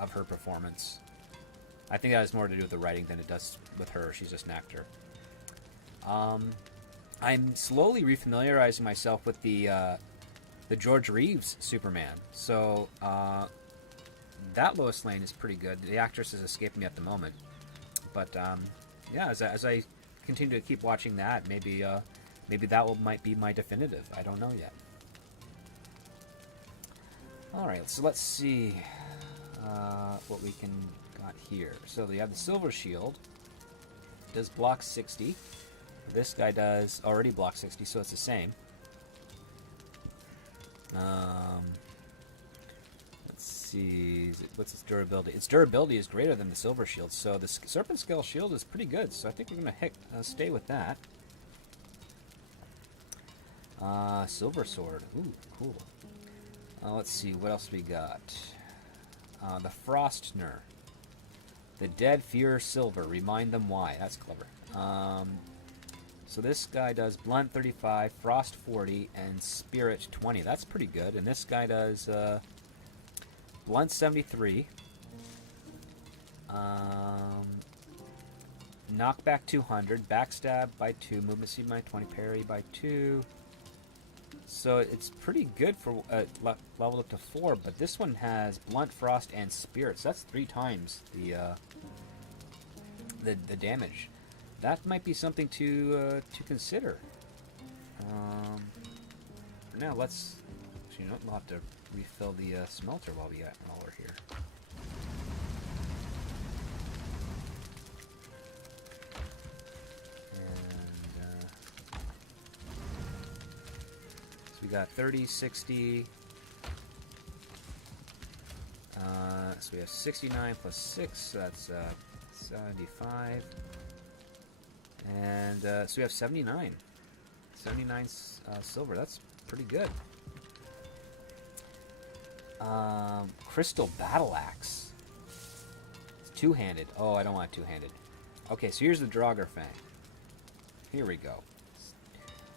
of her performance. I think that has more to do with the writing than it does with her. She's just an actor. I'm slowly refamiliarizing myself with the George Reeves Superman. So that Lois Lane is pretty good. The actress is escaping me at the moment, but yeah, as I continue to keep watching that, maybe that might be my definitive. I don't know yet. All right, so let's see what we can got here. So we have the Silver Shield. It does block 60. This guy does already block 60, so it's the same. Let's see. What's its durability? Its durability is greater than the Silver Shield, so the Serpent Skull Shield is pretty good. So I think we're gonna stay with that. Silver Sword. Ooh, cool. Let's see, what else we got? The Frostner. The dead fear silver. Remind them why. That's clever. So this guy does Blunt 35, Frost 40, and Spirit 20. That's pretty good. And this guy does Blunt 73, Knockback 200, Backstab by 2, Movement Speed by 20, Parry by 2. So it's pretty good for level up to 4, but this one has Blunt, Frost, and Spirit. So that's 3 times the damage. That might be something to consider. For now, we'll have to refill the smelter while we're here. And so we got 30, 60. So we have 69 plus 6, so that's 75. And so we have 79. 79 silver, that's pretty good. Crystal Battle Axe. It's two-handed. Oh, I don't want two-handed. Okay, so here's the Draugr Fang. Here we go.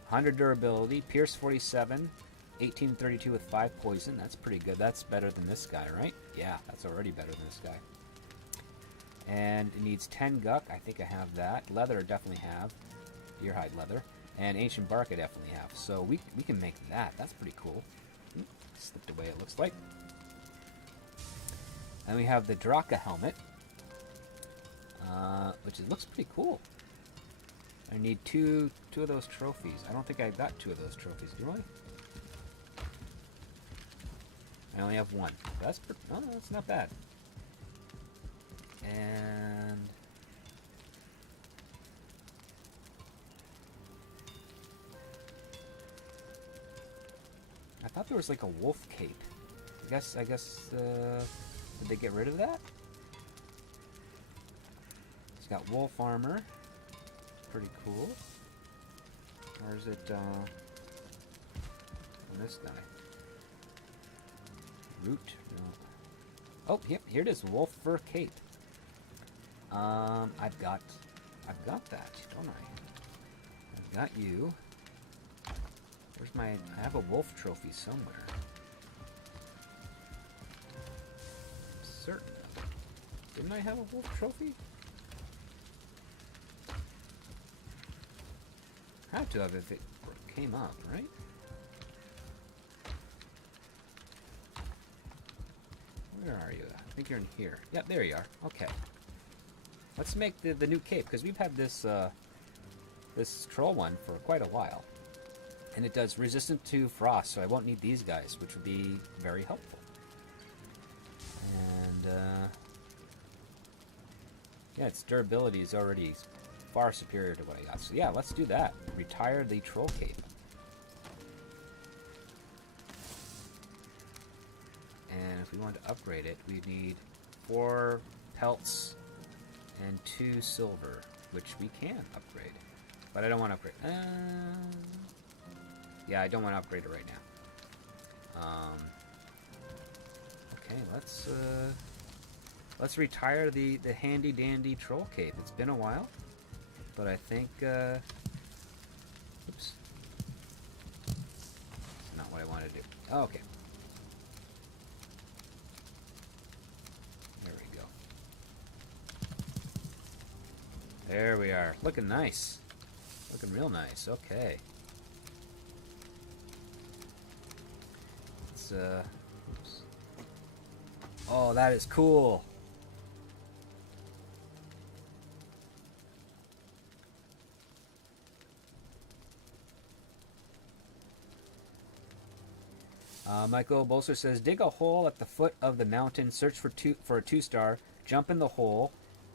100 durability, Pierce 47, 1832 with 5 poison. That's pretty good. That's better than this guy, right? Yeah, that's already better than this guy. And it needs 10 guck. I think I have that. Leather I definitely have. Deerhide leather. And ancient bark I definitely have. So we can make that. That's pretty cool. Slipped away, it looks like. And we have the Draka helmet, which looks pretty cool. I need two of those trophies. I don't think I got 2 of those trophies. Do I? I only have 1. That's not bad. And I thought there was like a wolf cape. I guess did they get rid of that? It's got wolf armor. Pretty cool. Or is it on this guy? Root? No. Oh, here it is. Wolf fur cape. I've got that, don't I? I've got you. Where's my... I have a wolf trophy somewhere. I'm certain of it. Didn't I have a wolf trophy? I had to have if it came up, right? Where are you? I think you're in here. Yep, there you are. Okay. Let's make the new cape, because we've had this this troll one for quite a while. And it does resistant to frost, so I won't need these guys, which would be very helpful. And, yeah, its durability is already far superior to what I got. So yeah, let's do that. Retire the troll cape. And if we want to upgrade it, we need 4 pelts and 2 silver, which we can upgrade. But I don't want to upgrade. Yeah, I don't want to upgrade it right now. Okay, let's retire the handy dandy troll cape. It's been a while, but I think oops, that's not what I wanted to do. Oh, okay. There we go. There we are. Looking nice. Looking real nice. Okay. Oops. Oh, that is cool. Michael Bolser says, dig a hole at the foot of the mountain, search for a 2-star, jump in the hole,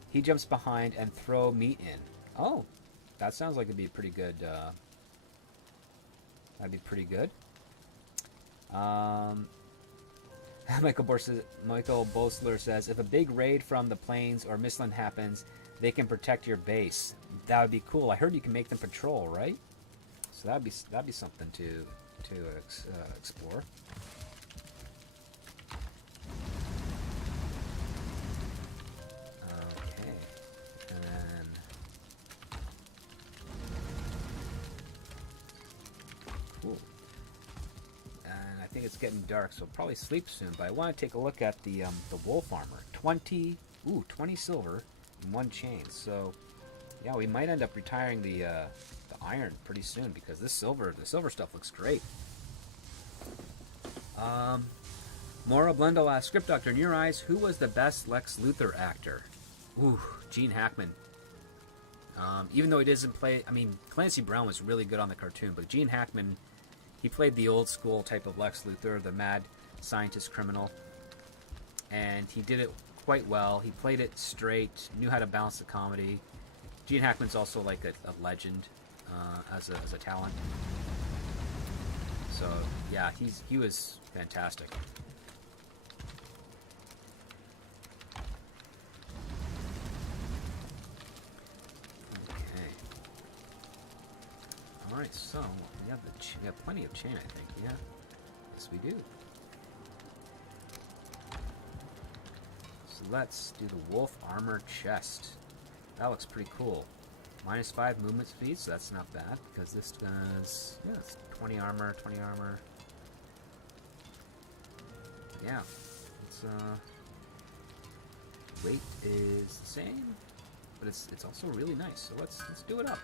he jumps behind, and throw meat in. Oh, that sounds like it'd be pretty good. That'd be pretty good. Michael Bosler says, if a big raid from the plains or Mistland happens, they can protect your base. That would be cool. I heard you can make them patrol, right? So that'd be something to explore. Okay, and then cool. And I think it's getting dark, so I'll probably sleep soon. But I want to take a look at the wolf armor. 20 silver and 1 chain. So yeah, we might end up retiring the iron pretty soon because the silver stuff looks great. Maura Blendell asks, Script Doctor, in your eyes, who was the best Lex Luthor actor? Ooh, Gene Hackman. Even though he doesn't play, I mean, Clancy Brown was really good on the cartoon, but Gene Hackman, he played the old school type of Lex Luthor, the mad scientist criminal, and he did it quite well. He played it straight, knew how to balance the comedy. Gene Hackman's also like a legend as a talent. So yeah, he was fantastic. Okay. All right, so we have plenty of chain, I think. Yeah, yes we do. So let's do the wolf armor chest. That looks pretty cool. -5 movement speed, so that's not bad, because this does, yeah, it's 20 armor, 20 armor. Yeah, it's, weight is the same, but it's also really nice, so let's do it up.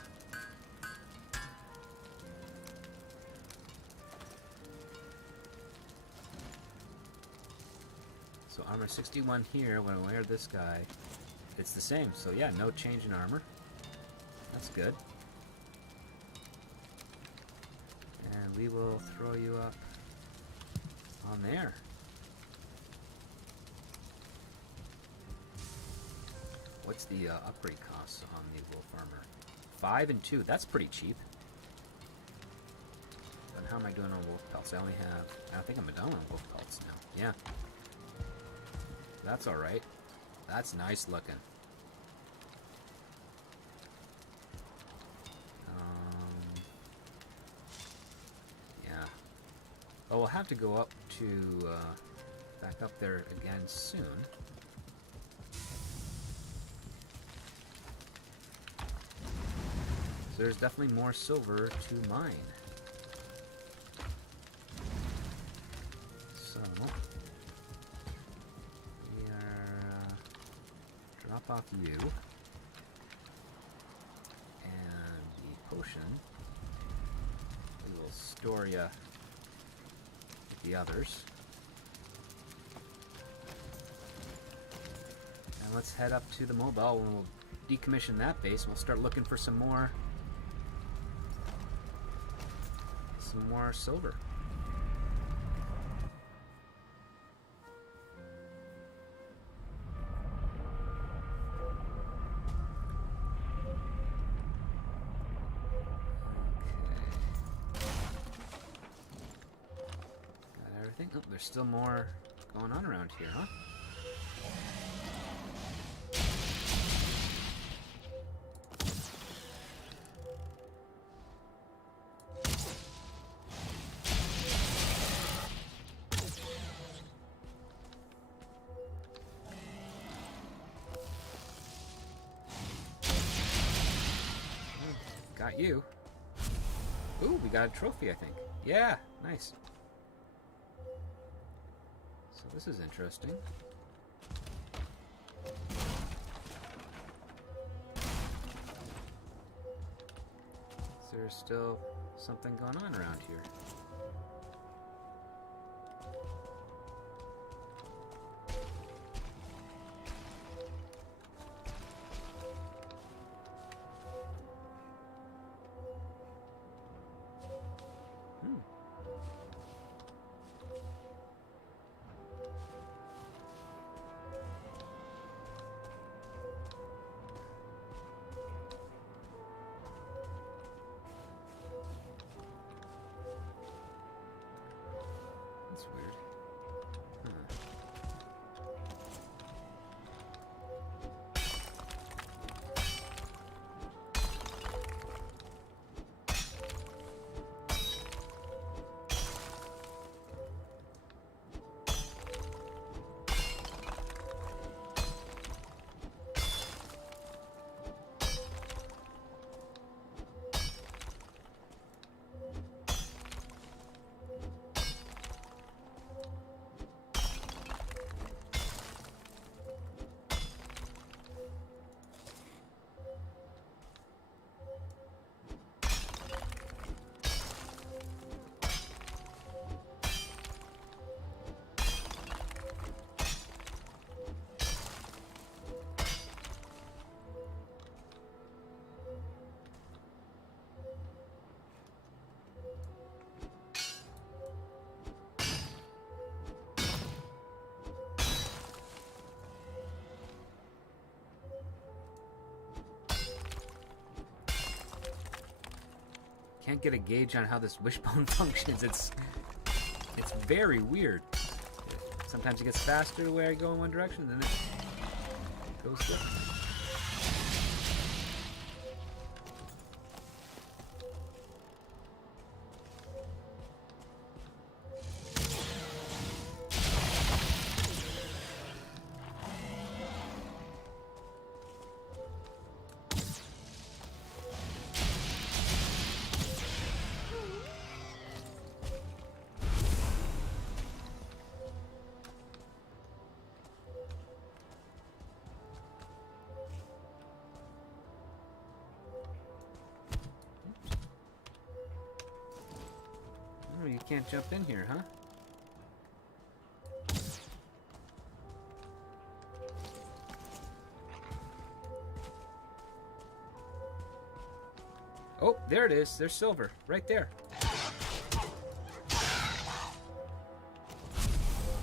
So armor 61 here, when I wear this guy, it's the same, so yeah, no change in armor. That's good. And we will throw you up on there. What's the upgrade cost on the wolf armor? 5 and 2. That's pretty cheap. And how am I doing on wolf pelts? I think I'm done on wolf pelts now. Yeah. That's alright. That's nice looking. Oh, we'll have to go up to, back up there again soon. So there's definitely more silver to mine. So, we are, drop off you. And the potion, we will store ya the others. And let's head up to the mobile and we'll decommission that base and we'll start looking for some more silver. Oh, there's still more going on around here, huh? Got you. Ooh, we got a trophy, I think. Yeah, nice. So this is interesting. Is there still something going on around here? That's weird. can't get a gauge on how this wishbone functions. It's very weird. Sometimes it gets faster the way I go in one direction, then it goes different. Oh, you can't jump in here, huh? Oh, there it is. There's silver. Right there. I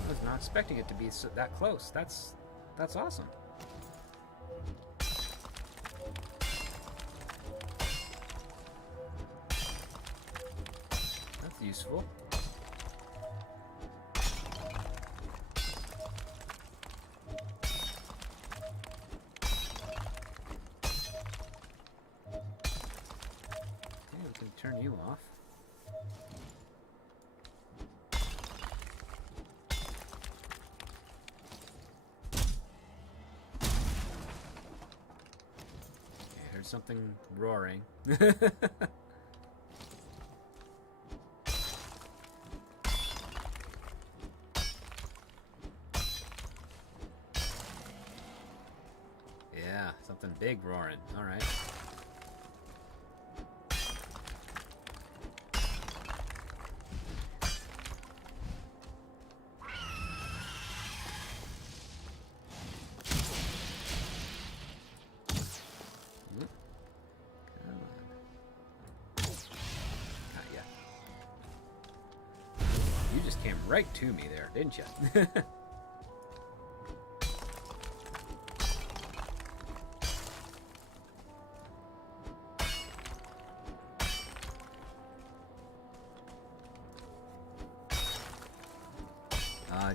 was not expecting it to be that close. That's awesome. That's useful. Turn you off. I heard something roaring. Yeah, something big roaring. All right. You just came right to me there, didn't you?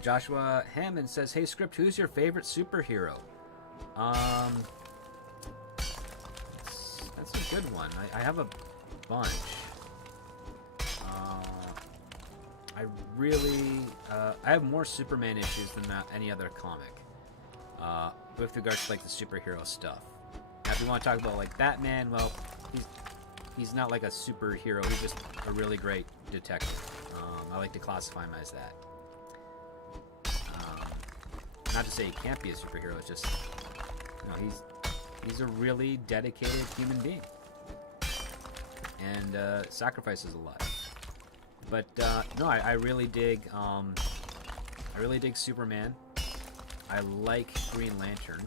Joshua Hammond says, "Hey Script, who's your favorite superhero?" That's a good one. I have a bunch. I have more Superman issues than any other comic, with regards to like the superhero stuff. Now, if you want to talk about like Batman, well, he's not like a superhero. He's just a really great detective. I like to classify him as that. Not to say he can't be a superhero. It's just, you know, he's a really dedicated human being, and sacrifices a lot. But no, I really dig Superman. I like Green Lantern.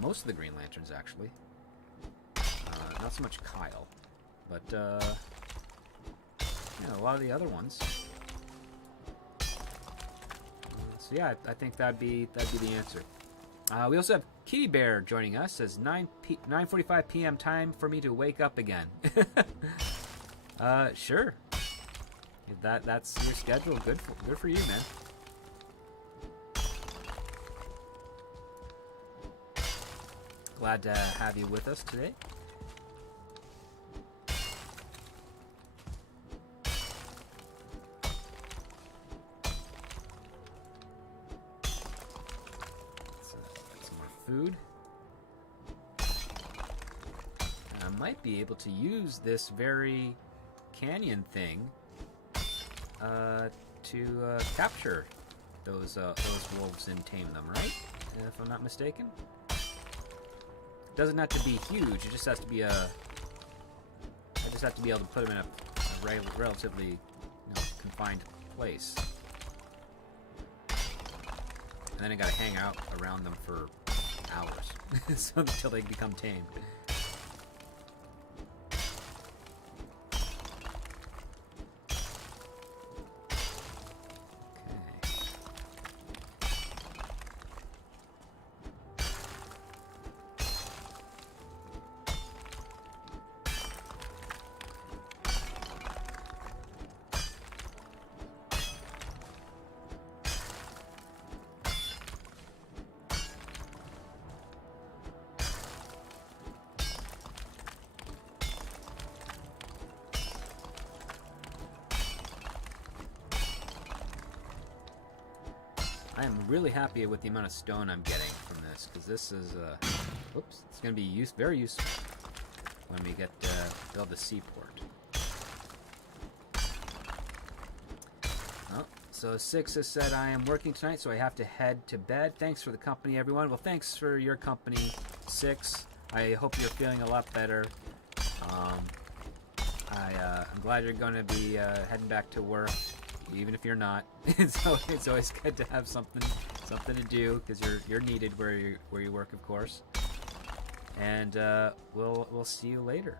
Most of the Green Lanterns, actually. Not so much Kyle, but yeah, a lot of the other ones. So yeah, I think that'd be the answer. We also have Kitty Bear joining us. Says 9:45 p.m. time for me to wake up again. Sure. If that's your schedule, good for you, man. Glad to have you with us today. Get some more food. And I might be able to use this very canyon thing to capture those wolves and tame them, right? If I'm not mistaken. It doesn't have to be huge. It just has to be I just have to be able to put them in a relatively, confined place. And then I gotta hang out around them for hours, so until they become tamed. I am really happy with the amount of stone I'm getting from this, because this is, whoops, it's going to be very useful when we get build the seaport. Oh, so Six has said I am working tonight, so I have to head to bed. Thanks for the company, everyone. Well, thanks for your company, Six. I hope you're feeling a lot better. I'm glad you're going to be heading back to work. Even if you're not, it's always good to have something to do, because you're needed where you work, of course. And we'll see you later.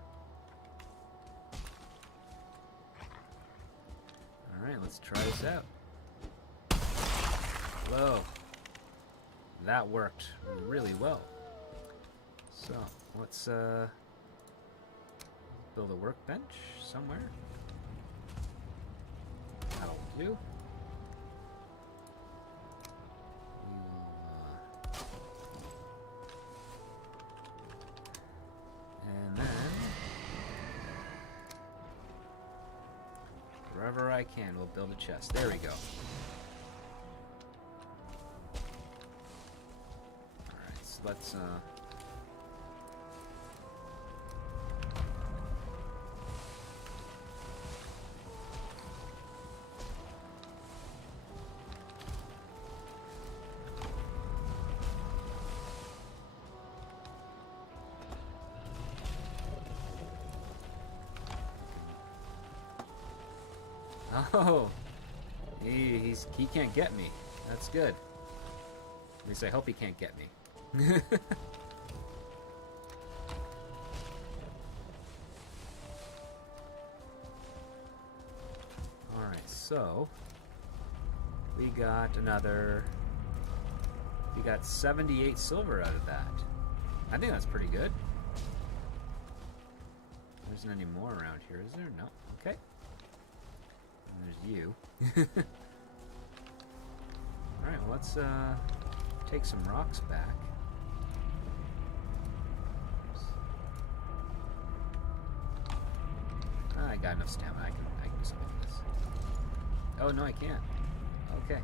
All right, let's try this out. Hello. That worked really well. So let's build a workbench somewhere. That'll do. And then, wherever I can, we'll build a chest. There we go. Alright, so let's, oh, he can't get me. That's good. At least I hope he can't get me. Alright, so we got 78 silver out of that. I think that's pretty good. There isn't any more around here, is there? No. Okay. There's you. Alright, well, let's take some rocks back. I got enough stamina. I can do something with this. Oh, no, I can't. Okay.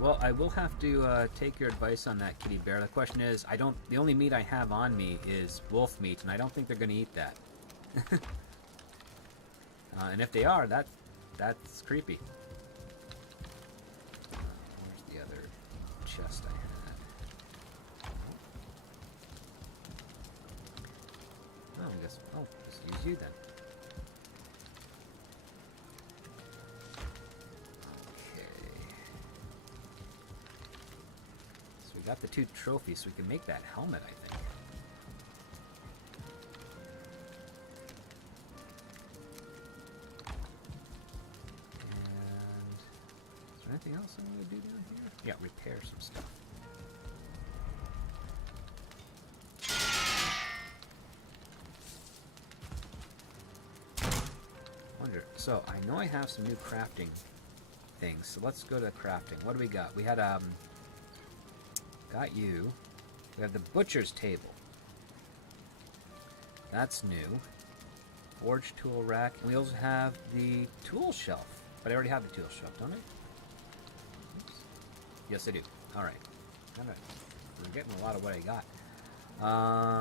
Well, I will have to take your advice on that, Kitty Bear. The question is, the only meat I have on me is wolf meat, and I don't think they're going to eat that. And if they are, that's creepy. Where's the other chest I had? Oh, I guess. Oh, just use you then. We got the 2 trophies, so we can make that helmet, I think. And is there anything else I'm going to do down here? Yeah, repair some stuff. So I know I have some new crafting things, so let's go to crafting. What do we got? We had got you. We have the butcher's table. That's new. Forge tool rack. And we also have the tool shelf. But I already have the tool shelf, don't I? Oops. Yes, I do. Alright. We're getting a lot of what I got.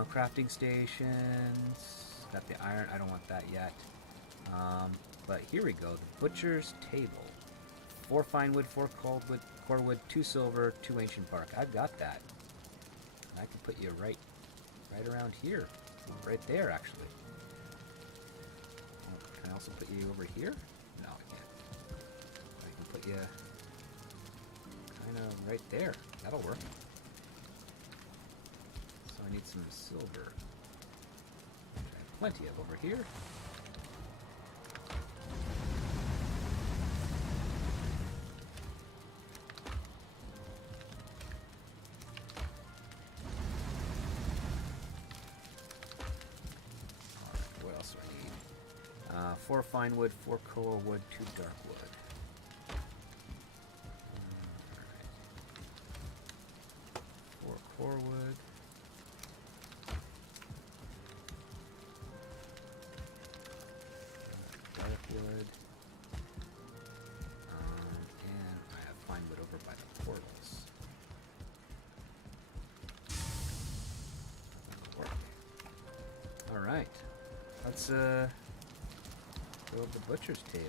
Crafting stations. Got the iron. I don't want that yet. But here we go. The butcher's table. 4 fine wood, 4 core wood, 2 silver, 2 ancient bark. I've got that. And I can put you right around here. Right there, actually. Oh, can I also put you over here? No, I can't. I can put you kind of right there. That'll work. So I need some silver. Which I have plenty of over here. What else do I need? 4 fine wood, 4 coal wood, 2 dark wood. wood. Dark wood. And I have fine wood over by the portals. Work. Alright. Let's build the butcher's table.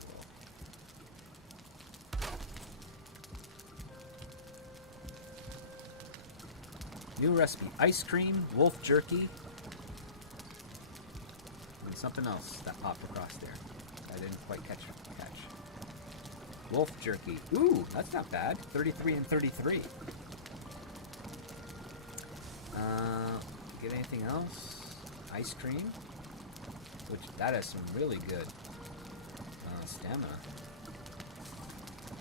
New recipe. Ice cream, wolf jerky, and something else that popped across there. I didn't quite catch. Wolf jerky. Ooh, that's not bad. 33 and 33. Get anything else? Ice cream? Which, that has some really good stamina.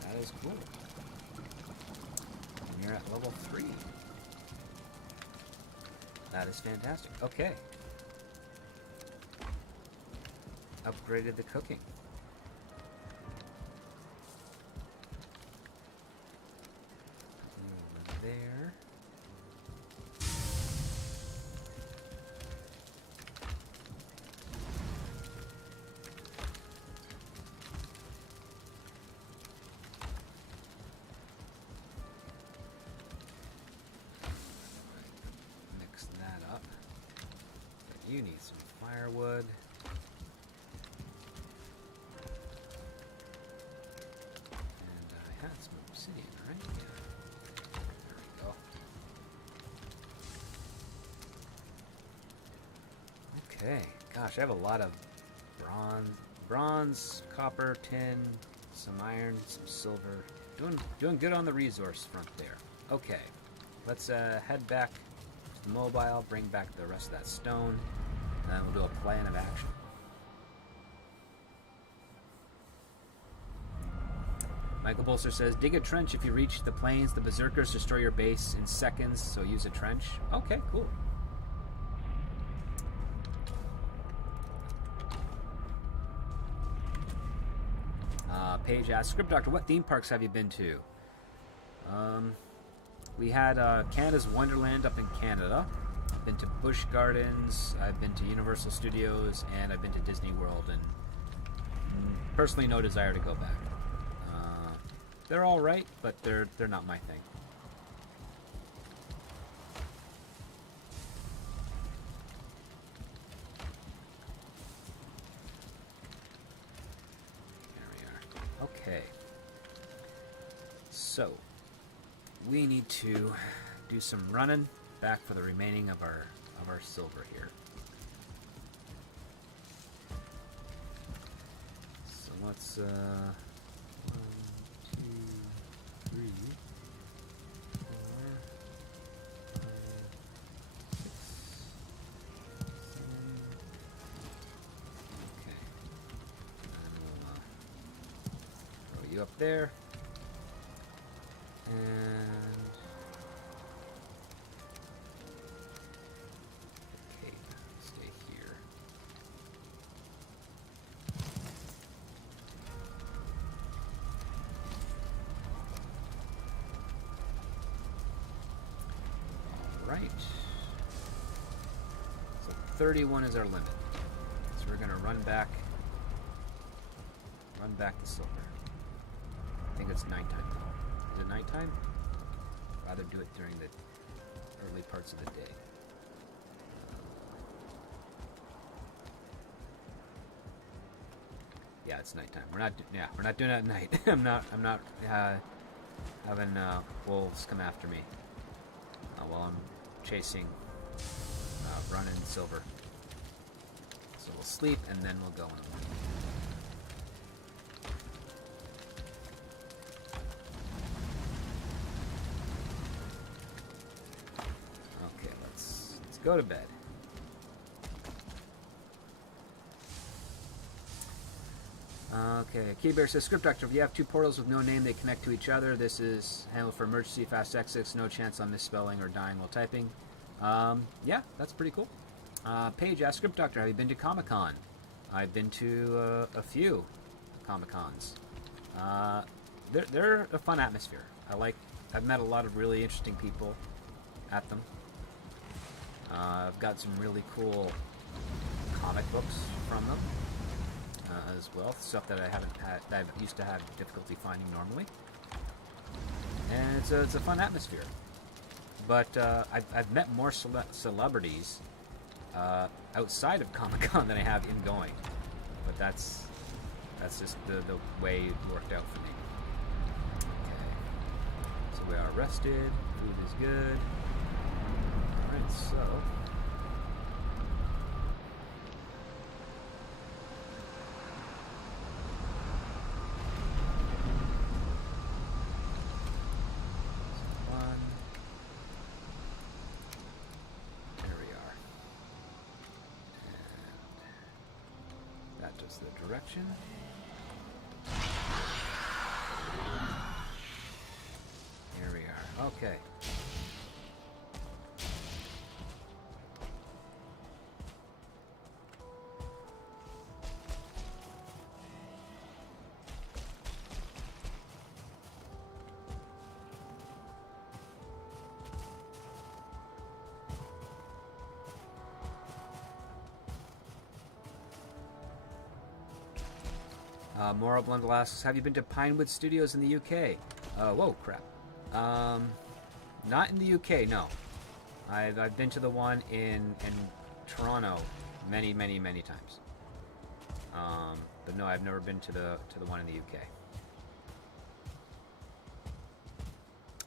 That is cool. And you're at level 3. That is fantastic. Okay. Upgraded the cooking. Over there. You need some firewood. And I had some obsidian, right? Yeah. There we go. Okay. Gosh, I have a lot of bronze, copper, tin, some iron, some silver. Doing good on the resource front there. Okay. Let's head back to the mobile, bring back the rest of that stone. And we'll do a plan of action. Michael Bolster says, dig a trench if you reach the plains. The berserkers destroy your base in seconds, so use a trench. Okay, cool. Paige asks, Script Doctor, what theme parks have you been to? We had Canada's Wonderland up in Canada. I've been to Busch Gardens, I've been to Universal Studios, and I've been to Disney World, and personally no desire to go back. They're all right, but they're not my thing. There we are. Okay. So, we need to do some running back for the remaining of our silver here. So let's 1, 2, 3, 4, 5, 6, 7. Okay. And we'll throw you up there. And stay here. All right. So 31 is our limit. So we're gonna run back the silver. I think it's nighttime. Is it nighttime? I'd rather do it during the early parts of the day. Yeah, it's nighttime. We're not doing it at night. I'm not having wolves come after me while I'm chasing running silver. So we'll sleep and then we'll go in the morning. Okay, let's go to bed. Okay, Keybear says, Script Doctor, if you have two portals with no name, they connect to each other. This is handled for emergency fast exits, no chance on misspelling or dying while typing. Yeah, that's pretty cool. Paige asks, Script Doctor, have you been to Comic-Con? I've been to a few Comic-Cons. They're a fun atmosphere. I've met a lot of really interesting people at them. I've got some really cool comic books from them as well, stuff that I used to have difficulty finding normally, and it's a fun atmosphere. But I've met more celebrities outside of Comic-Con than I have in going, but that's just the way it worked out for me. Okay, so we are rested. Food is good. All right, so. The direction. Here we are. Okay. Moral Blundell asks, have you been to Pinewood Studios in the UK? Whoa, crap. Not in the UK, no. I've been to the one in Toronto many times. But no, I've never been to the one in the UK.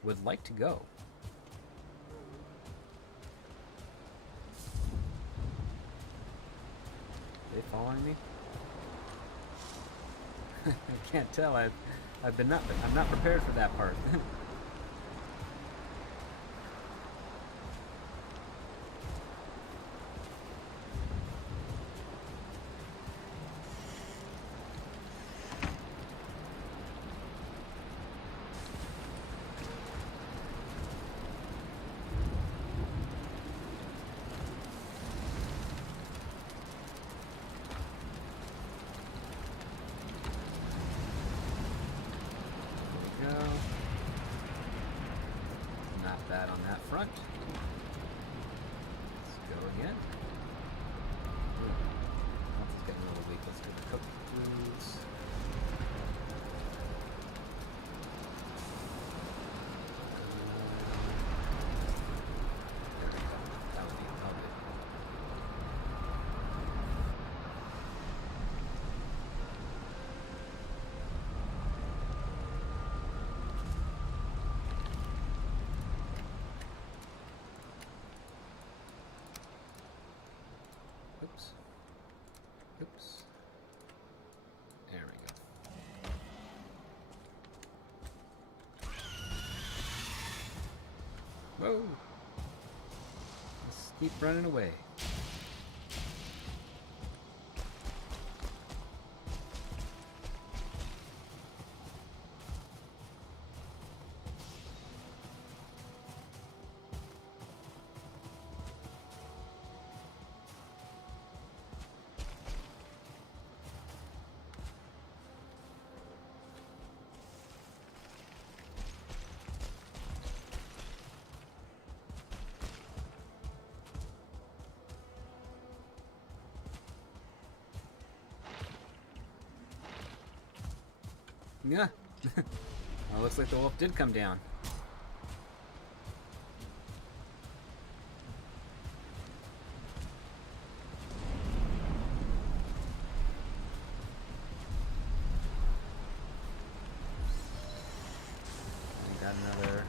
Would like to go. Are they following me? I can't tell. I'm not prepared for that part. Front. Let's go again. It's getting a little weak. Let's do the cooked foods. There we go. That would be lovely. Oops. There we go. Whoa! Let's keep running away. Yeah. Well, looks like the wolf did come down. We got another.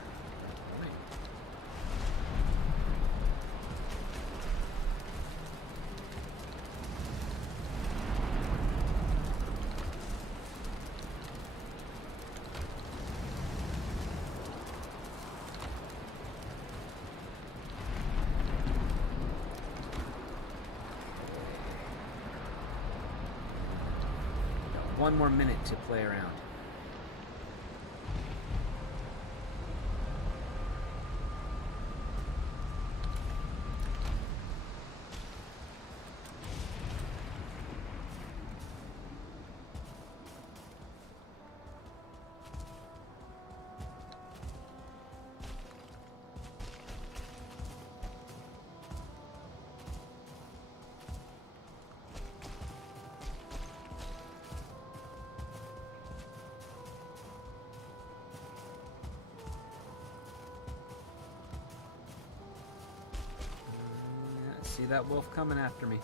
One more minute to play around. see that wolf coming after me.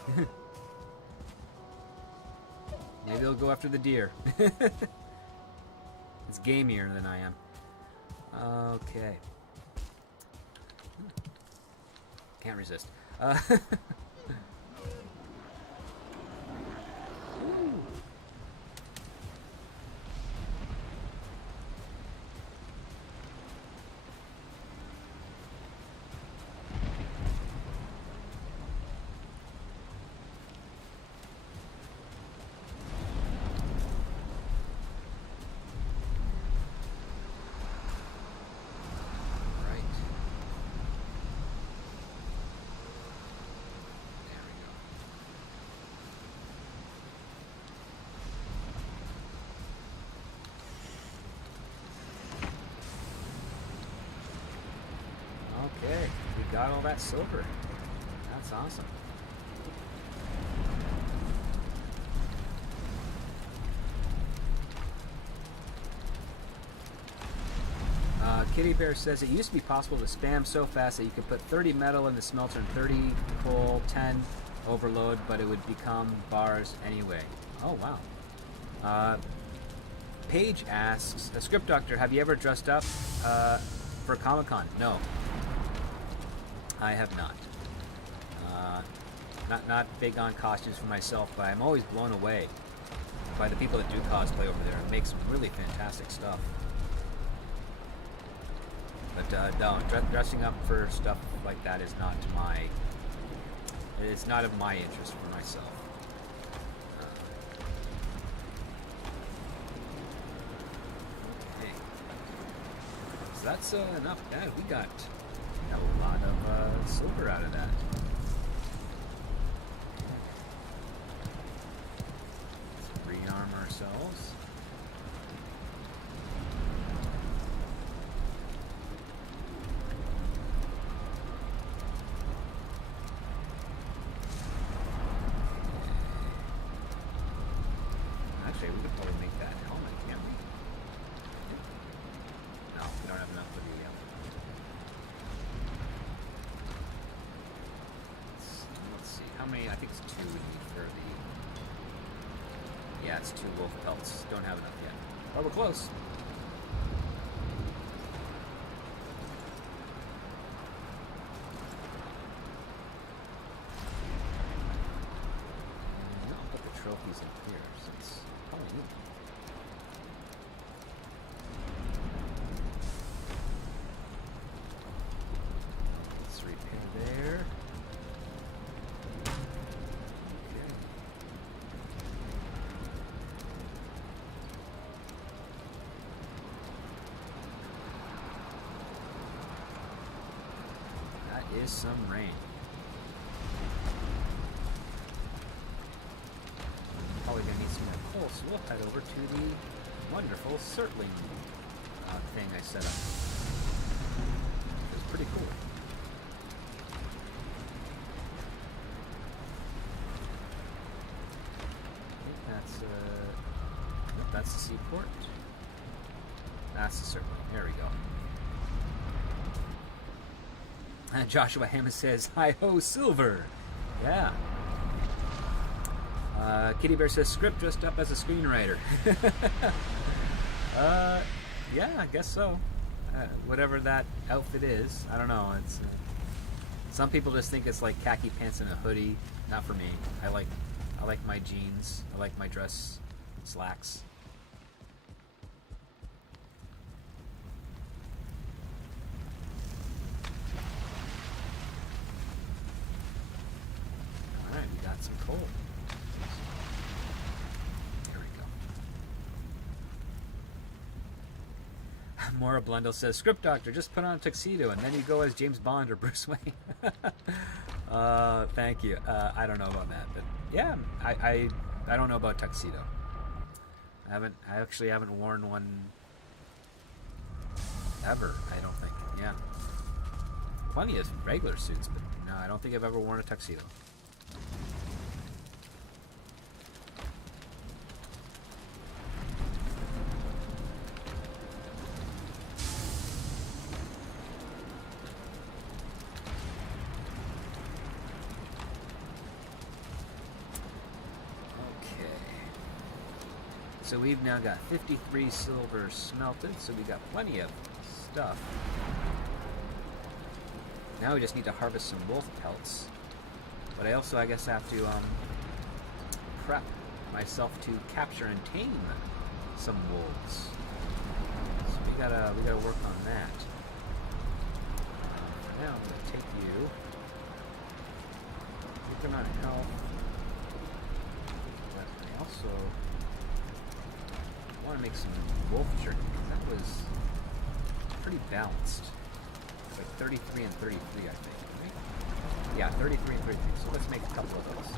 Maybe they'll go after the deer. It's gamier than I am. Okay. Can't resist. Okay, we got all that silver. That's awesome. Kitty Bear says it used to be possible to spam so fast that you could put 30 metal in the smelter and 30 coal, 10 overload, but it would become bars anyway. Oh, wow. Paige asks, Script Doctor, have you ever dressed up for Comic-Con? No. I have not. Not big on costumes for myself, but I'm always blown away by the people that do cosplay over there and make some really fantastic stuff. But no, dressing up for stuff like that is not it's not of my interest for myself. Okay. So that's enough of that. We got a lot of silver out of that. Let's rearm ourselves. Actually, we could probably make that helmet, can't we? No, we don't have enough for the let's see. How many? I think it's 2 we need for the... Yeah, it's 2 wolf pelts. Don't have enough yet. Oh, we're close. I'll put the trophies in here since... Oh, let's repair there. Okay. That is some rain. Probably gonna need some more coal, so we'll head over to the wonderful circling thing I set up. It's pretty cool. I think that's the seaport. That's the circling. There we go. And Joshua Hammond says, "Hi-ho, silver!" Yeah. Kitty Bear says, "Script dressed up as a screenwriter." Yeah, I guess so. Whatever that outfit is, I don't know. It's some people just think it's like khaki pants and a hoodie. Not for me. I like my jeans. I like my dress slacks. All right, we got some coal. Maura Blundell says, "Script Doctor, just put on a tuxedo and then you go as James Bond or Bruce Wayne." Thank you. I don't know about that, but yeah, I don't know about tuxedo. I actually haven't worn one ever. I don't think. Yeah, plenty of regular suits, but no, I don't think I've ever worn a tuxedo. So we've now got 53 silver smelted, so we got plenty of stuff. Now we just need to harvest some wolf pelts. But I also, I guess, have to prep myself to capture and tame some wolves. So we gotta work on that. For now, I'm gonna take you. Keep them on health. But I also want to make some wolf jerky because that was pretty balanced. It's like 33 and 33, I think. Right? Yeah, 33 and 33. So let's make a couple of those.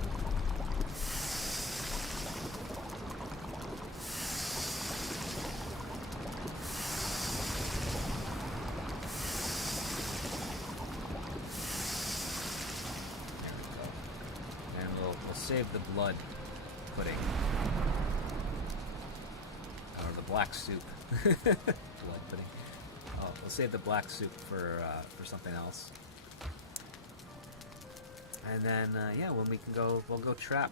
Save the blood pudding. Or the black soup. Blood pudding. Oh, we'll save the black soup for something else. And then, yeah, when we can go, we'll go trap.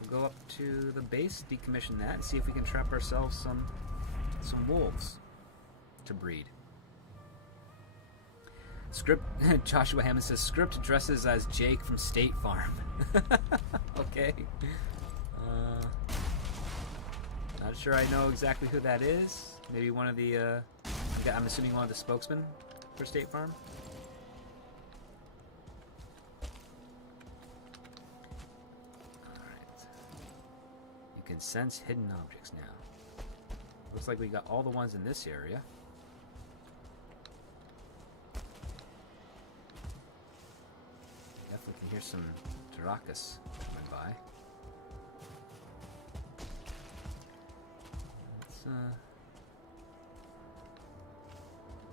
We'll go up to the base, decommission that, and see if we can trap ourselves some wolves to breed. Script. Joshua Hammond says Script dresses as Jake from State Farm. Okay. Not sure I know exactly who that is. Maybe one of the. I'm assuming one of the spokesmen for State Farm. Alright. You can sense hidden objects now. Looks like we got all the ones in this area. Definitely can hear some Drakas coming by.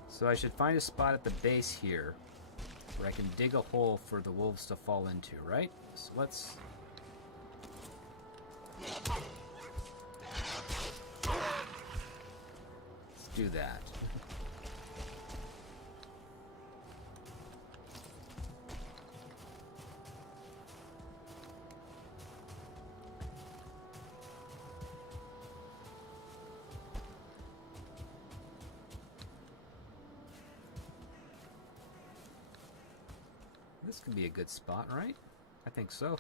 So I should find a spot at the base here where I can dig a hole for the wolves to fall into, right? So let's do that. This could be a good spot, right? I think so.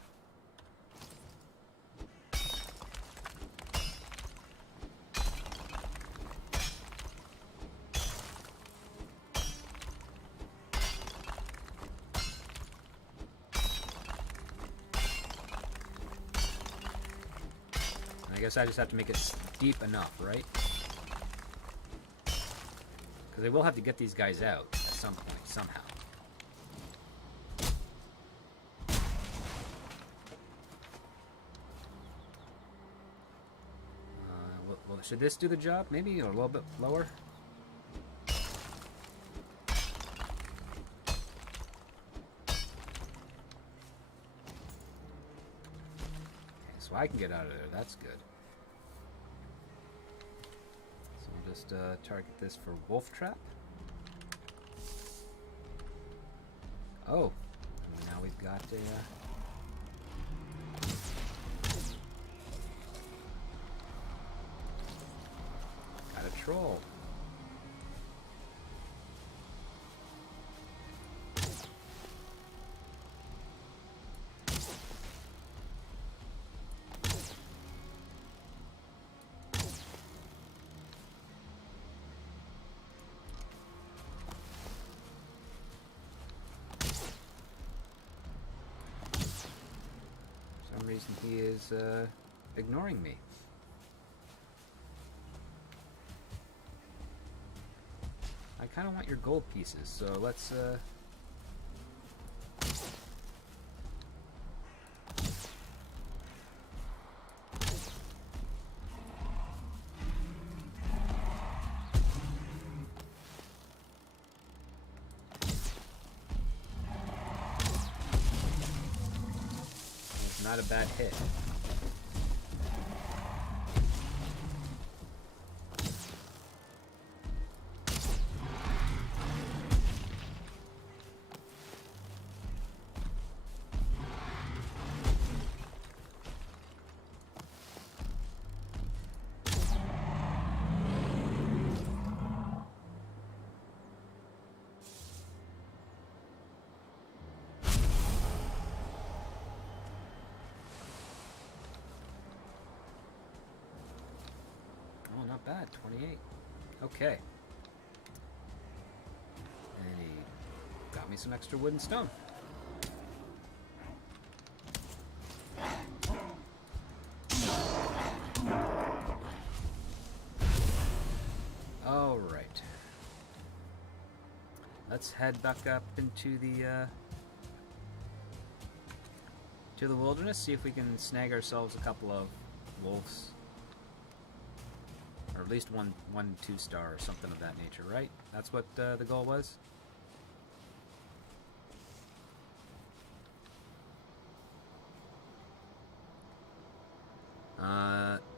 I guess I just have to make it deep enough, right? Because I will have to get these guys out at some point, somehow. Well, should this do the job? Maybe, or a little bit lower? So I can get out of there. That's good. So we'll just target this for wolf trap. Oh, and now we've got a. Got a troll. For some reason he is ignoring me. I kind of want your gold pieces, so let's it's not a bad hit. bad. 28. Okay. And he got me some extra wood and stone. Alright. Let's head back up into the wilderness, see if we can snag ourselves a couple of wolves. Or at least one 2-star or something of that nature, right? That's what the goal was?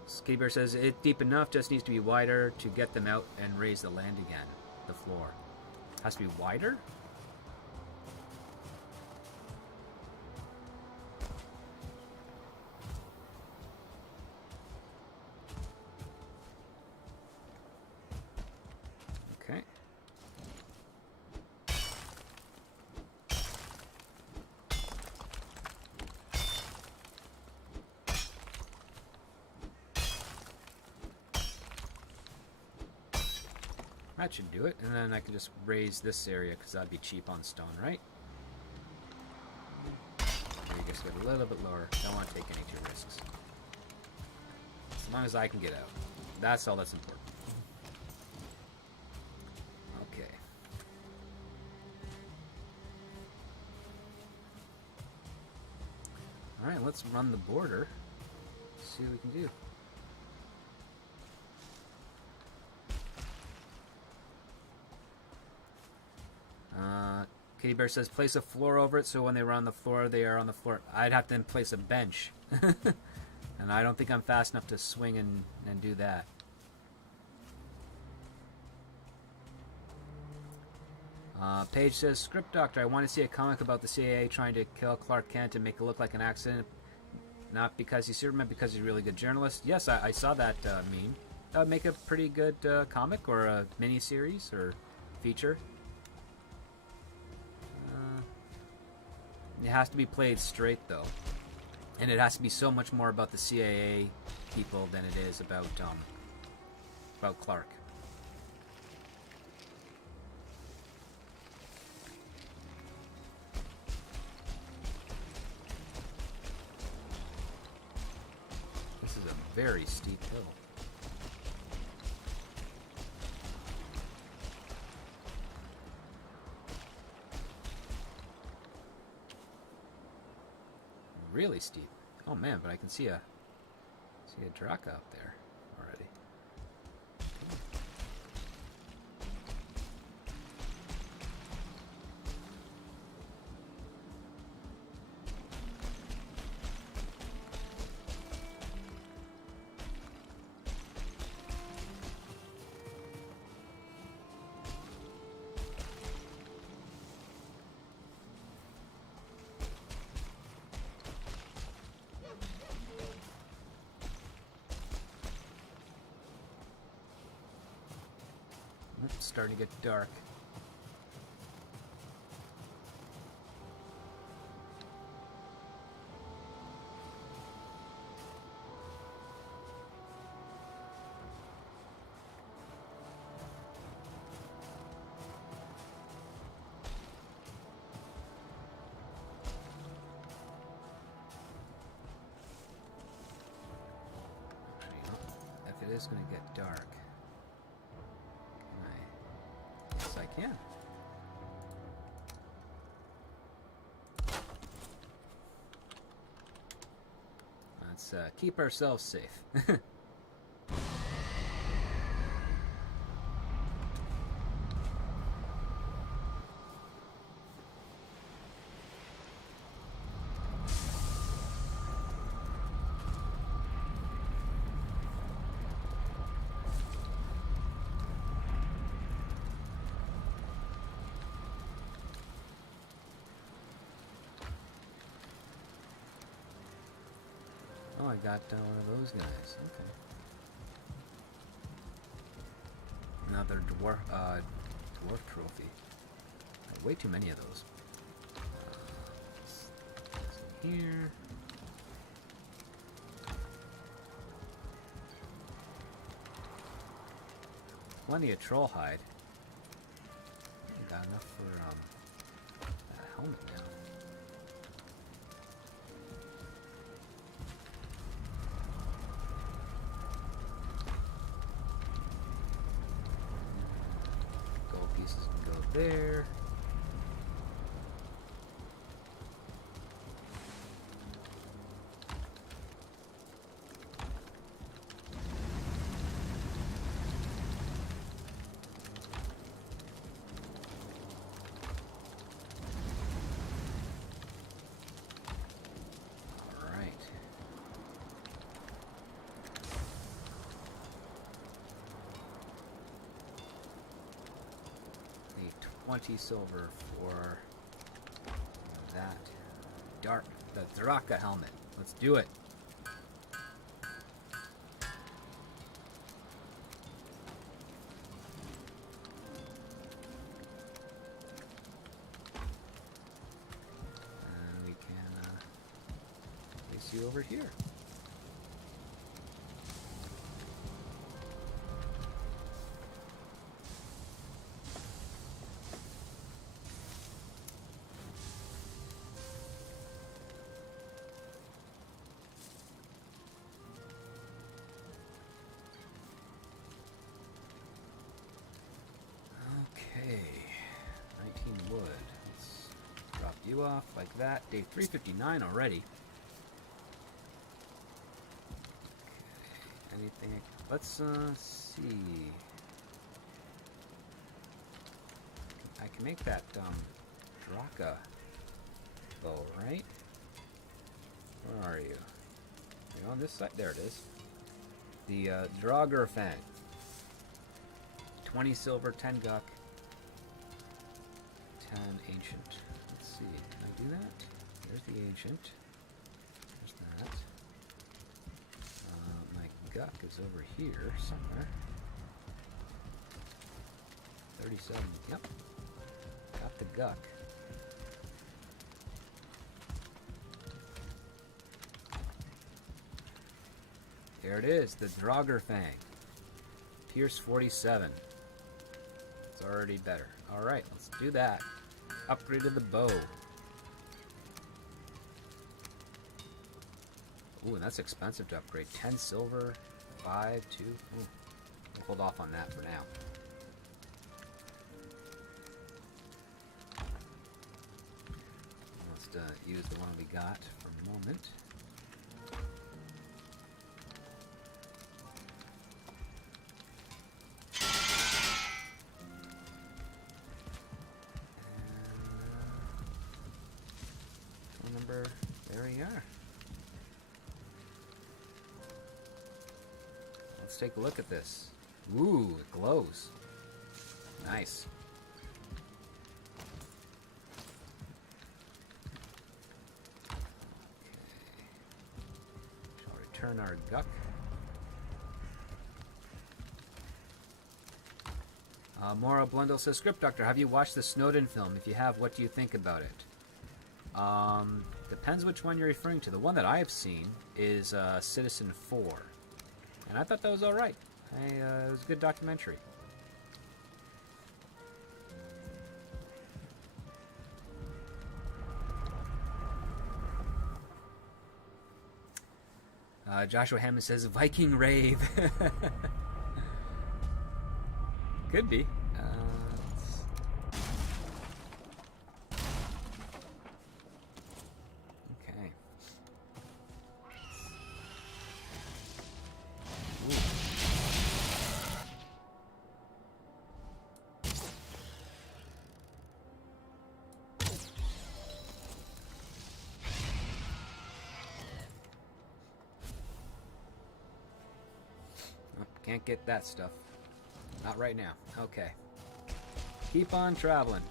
Skitty Bear says, it's deep enough, just needs to be wider to get them out and raise the land again. The floor. Has to be wider? Okay. That should do it, and then I can just raise this area because that'd be cheap on stone, right? Maybe just get a little bit lower. Don't want to take any too risks. As long as I can get out. That's all that's important. Okay. Alright, let's run the border. See what we can do. Kitty Bear says, place a floor over it so when they are on the floor, they are on the floor. I'd have to then place a bench. And I don't think I'm fast enough to swing and do that. Paige says, Script Doctor, I want to see a comic about the CIA trying to kill Clark Kent and make it look like an accident. Not because he's Superman, because he's a really good journalist. Yes, I saw that meme. That would make a pretty good comic or a mini-series or feature. It has to be played straight, though. And it has to be so much more about the CIA people than it is about Clark. This is a very steep hill. Really steep. Oh man, but I can see a Draka up there already. It's starting to get dark. If it is going to get dark, yes, I can. Let's keep ourselves safe. Oh, I got one of those guys. Okay. Another dwarf trophy. Way too many of those. Here. plenty of troll hide. I got enough for that helmet now. Gold pieces can go there. Silver for that the Draka helmet. Let's do it. And we can place you over here. You off like that. Day 359 already. Okay. Anything? Let's see. I can make that Draka bow, right? Where are you? Are you on this side? There it is. The Draugr Fang. 20 silver, 10 guck, 10 ancient. Let's see, can I do that? There's the ancient. There's that. My guck is over here somewhere. 37, yep. Got the guck. There it is, the Draugr Fang. Pierce 47. It's already better. Alright, let's do that. Upgraded the bow. Ooh, and that's expensive to upgrade. 10 silver, 5, 2. Ooh. We'll hold off on that for now. Let's use the one we got for a moment. There we are. Let's take a look at this. Ooh, it glows. Nice. Okay. Shall return our guck. Maura Blundell says, Script Doctor, have you watched the Snowden film? If you have, what do you think about it? Depends which one you're referring to. The one that I have seen is Citizen 4. And I thought that was alright. It was a good documentary. Joshua Hammond says, Viking Rave. Could be. Can't get that stuff. Not right now. Okay. Keep on traveling.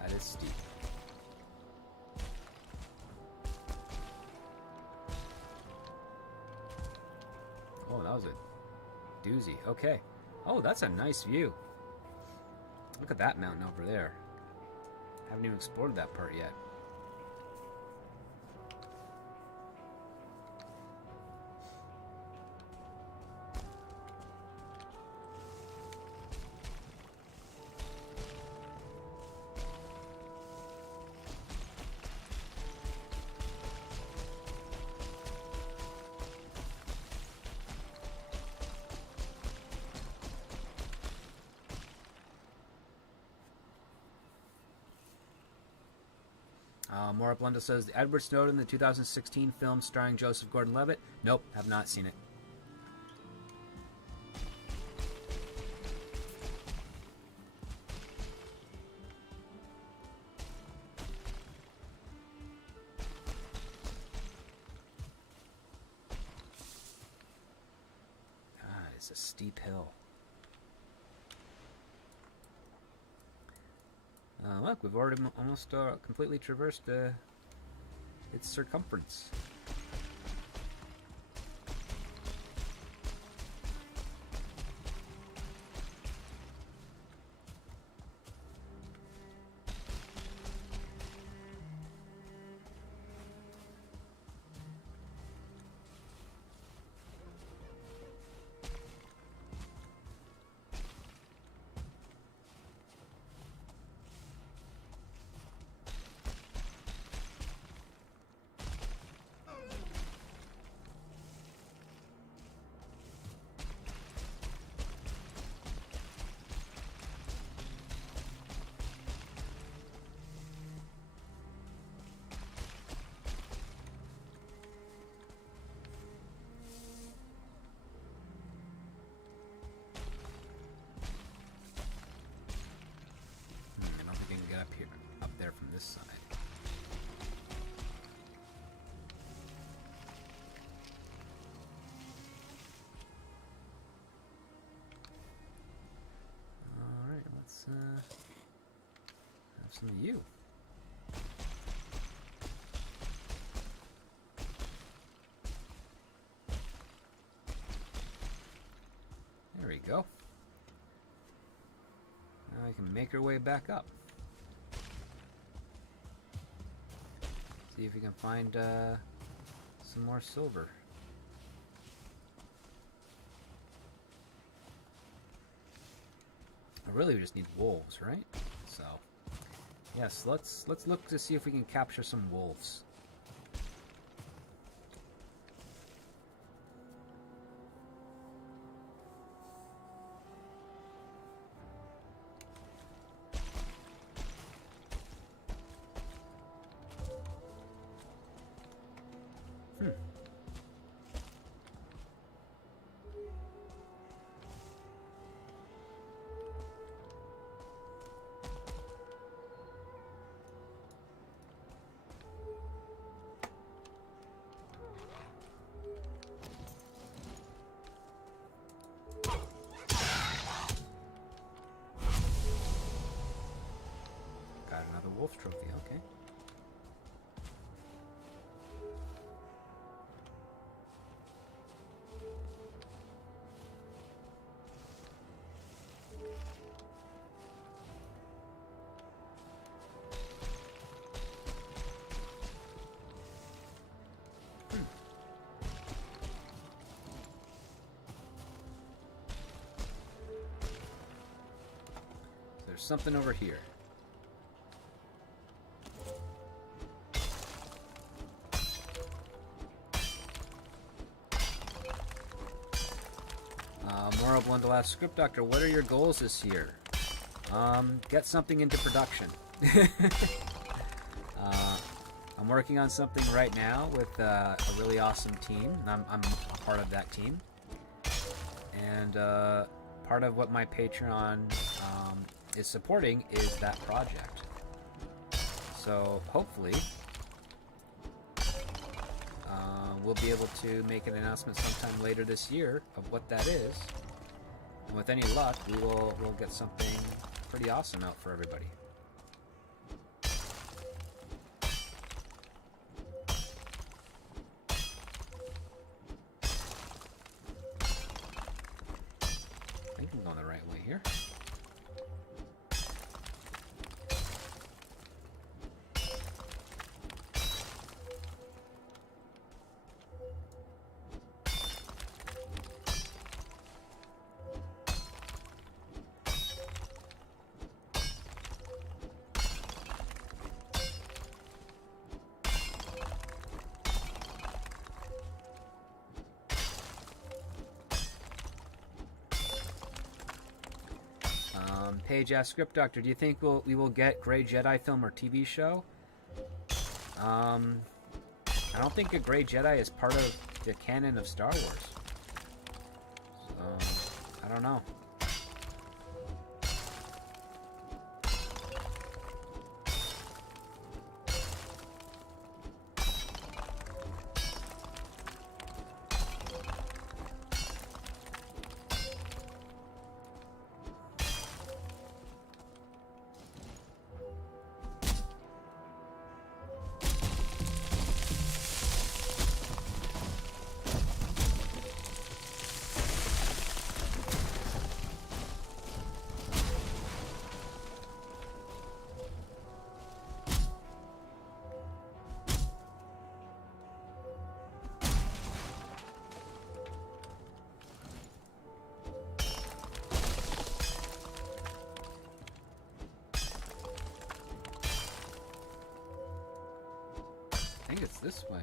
That is steep. Oh, that was a doozy. Okay. Oh, that's a nice view. Look at that mountain over there. Haven't even explored that part yet. Maura Blundell says, Edward Snowden, the 2016 film starring Joseph Gordon-Levitt. Nope, have not seen it. Ah, it's a steep hill. Look, we've already almost completely traversed its circumference. Up there from this side. All right, let's have some of you. There we go. Now we can make our way back up. See if we can find some more silver. Really, we just need wolves, right? So, yes, let's look to see if we can capture some wolves. Wolf trophy, okay. There's something over here. Maura Blundell asks, Script Doctor, what are your goals this year? Get something into production. I'm working on something right now with a really awesome team. I'm a part of that team. And part of what my Patreon is supporting is that project. So hopefully we'll be able to make an announcement sometime later this year of what that is. And with any luck, we'll get something pretty awesome out for everybody. I think going the right way here. Paige asks, Script Doctor, do you think we will get Grey Jedi film or TV show? I don't think a Grey Jedi is part of the canon of Star Wars. So, I don't know. I think it's this way.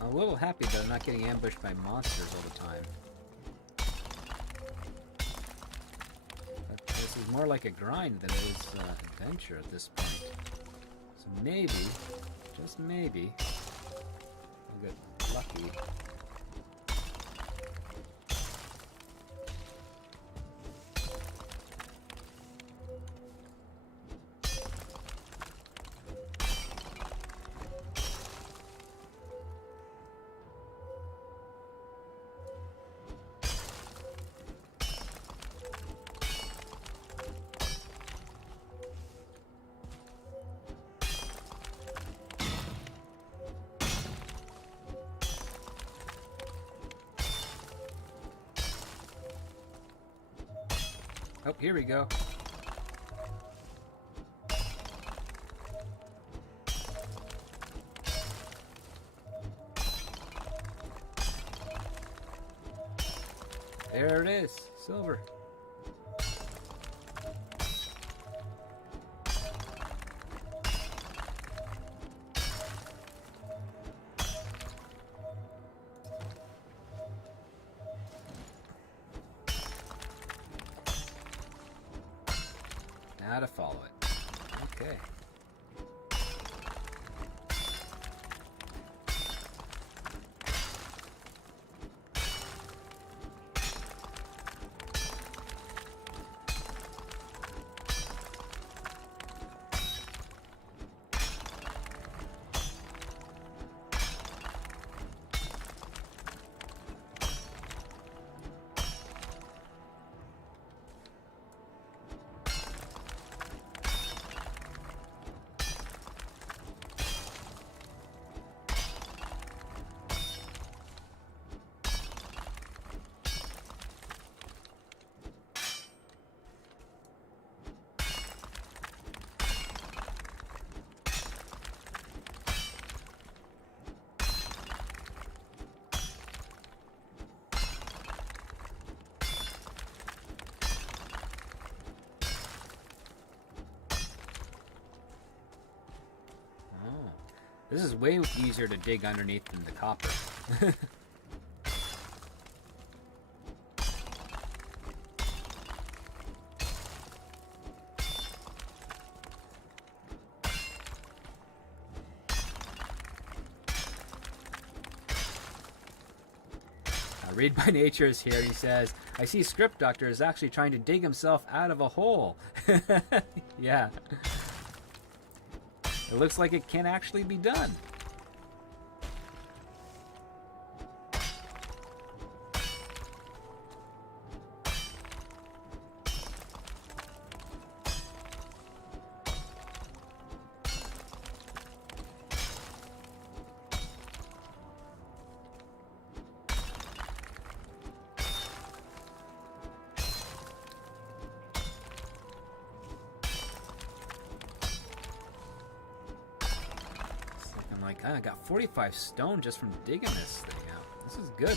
I'm a little happy that I'm not getting ambushed by monsters all the time. But this is more like a grind than it is adventure at this point. So maybe, just maybe, I'll get lucky. Oh, here we go. There it is, silver. Now to follow it. Okay. This is way easier to dig underneath than the copper. Read by Nature is here. He says, I see Script Doctor is actually trying to dig himself out of a hole. Yeah. It looks like it can actually be done. like, I got 45 stone just from digging this thing out. This is good.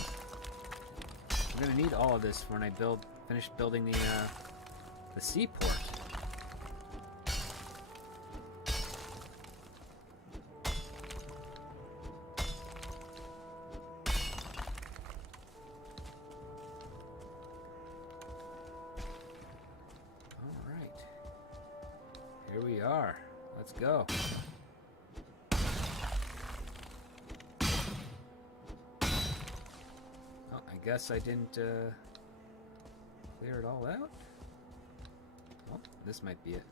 I'm gonna need all of this when I finish building the seaport. Here we are. Let's go. Oh, I guess I didn't clear it all out. Well, this might be it.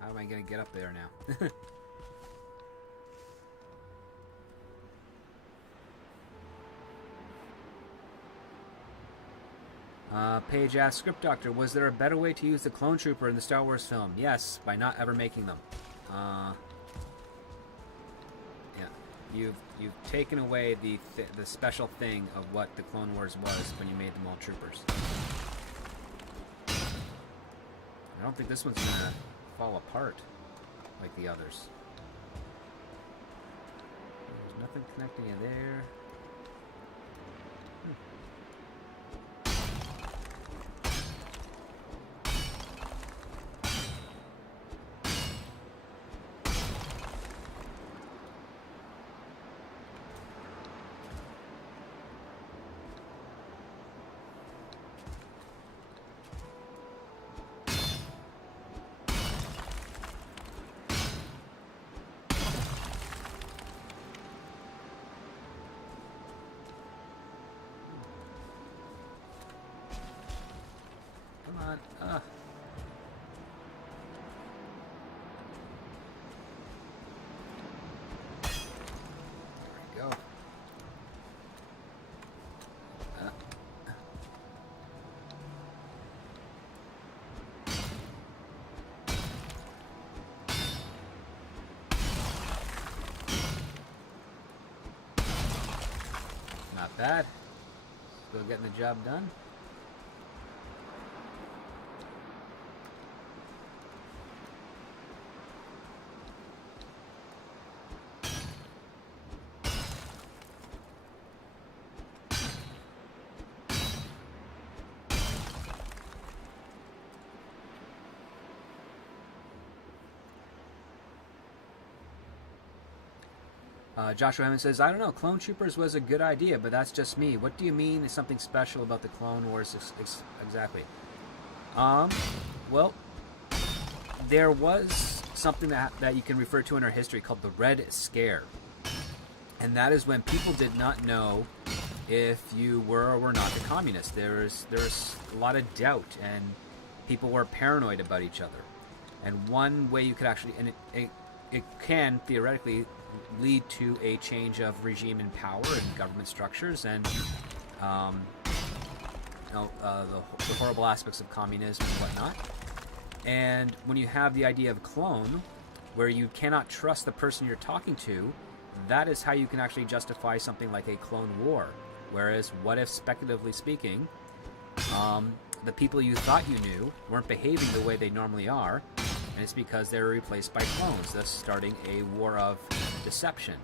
How am I gonna get up there now? Paige asks, Script Doctor, was there a better way to use the clone trooper in the Star Wars film? Yes, by not ever making them. Yeah, you've taken away the special thing of what the Clone Wars was when you made them all troopers. I don't think this one's gonna fall apart like the others. There's nothing connecting you there. Come on. There we go. Not bad. Still getting the job done. Joshua Hammond says, I don't know, Clone Troopers was a good idea, but that's just me. What do you mean is something special about the Clone Wars exactly? Well, there was something that you can refer to in our history called the Red Scare. And that is when people did not know if you were or were not a communist. There's a lot of doubt, and people were paranoid about each other. And one way you could actually, and it can theoretically lead to a change of regime in power and government structures, and the horrible aspects of communism and whatnot. And when you have the idea of clone, where you cannot trust the person you're talking to, that is how you can actually justify something like a clone war. Whereas, what if, speculatively speaking, the people you thought you knew weren't behaving the way they normally are, and it's because they were replaced by clones, thus starting a war of deception.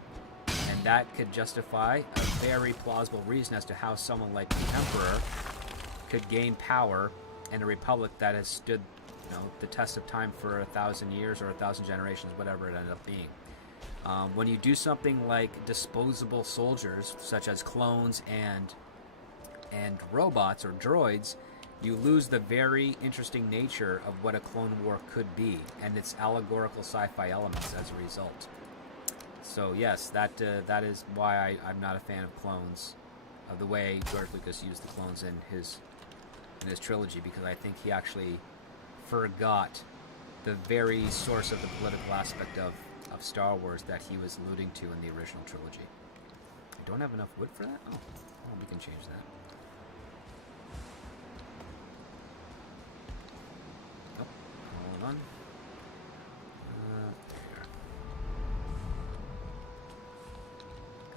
And that could justify a very plausible reason as to how someone like the Emperor could gain power in a republic that has stood, the test of time for 1,000 years or 1,000 generations, whatever it ended up being. When you do something like disposable soldiers, such as clones and robots or droids, you lose the very interesting nature of what a clone war could be, and its allegorical sci-fi elements as a result. So yes, that is why I'm not a fan of clones, of the way George Lucas used the clones in his trilogy, because I think he actually forgot the very source of the political aspect of Star Wars that he was alluding to in the original trilogy. I don't have enough wood for that? Oh, we can change that. one.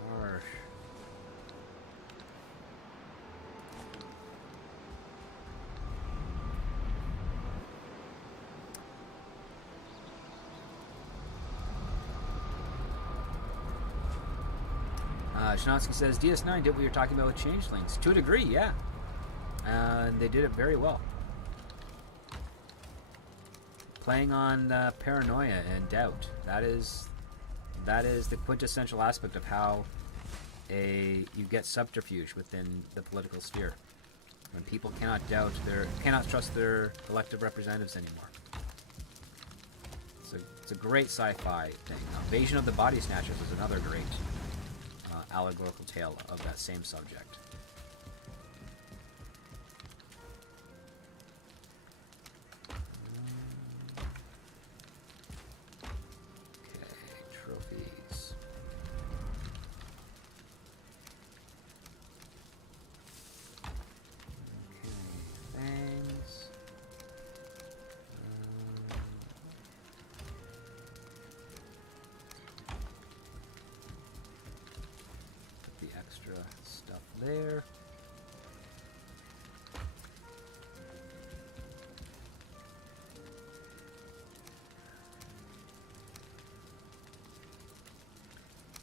Gosh. Shinansky says DS9 did what you're talking about with changelings. To a degree, yeah. And they did it very well. Playing on paranoia and doubt. That is the quintessential aspect of how you get subterfuge within the political sphere. When people cannot trust their elected representatives anymore. It's a great sci-fi thing. Invasion of the Body Snatchers is another great allegorical tale of that same subject. Trophies. Okay, thanks. Put the extra stuff there.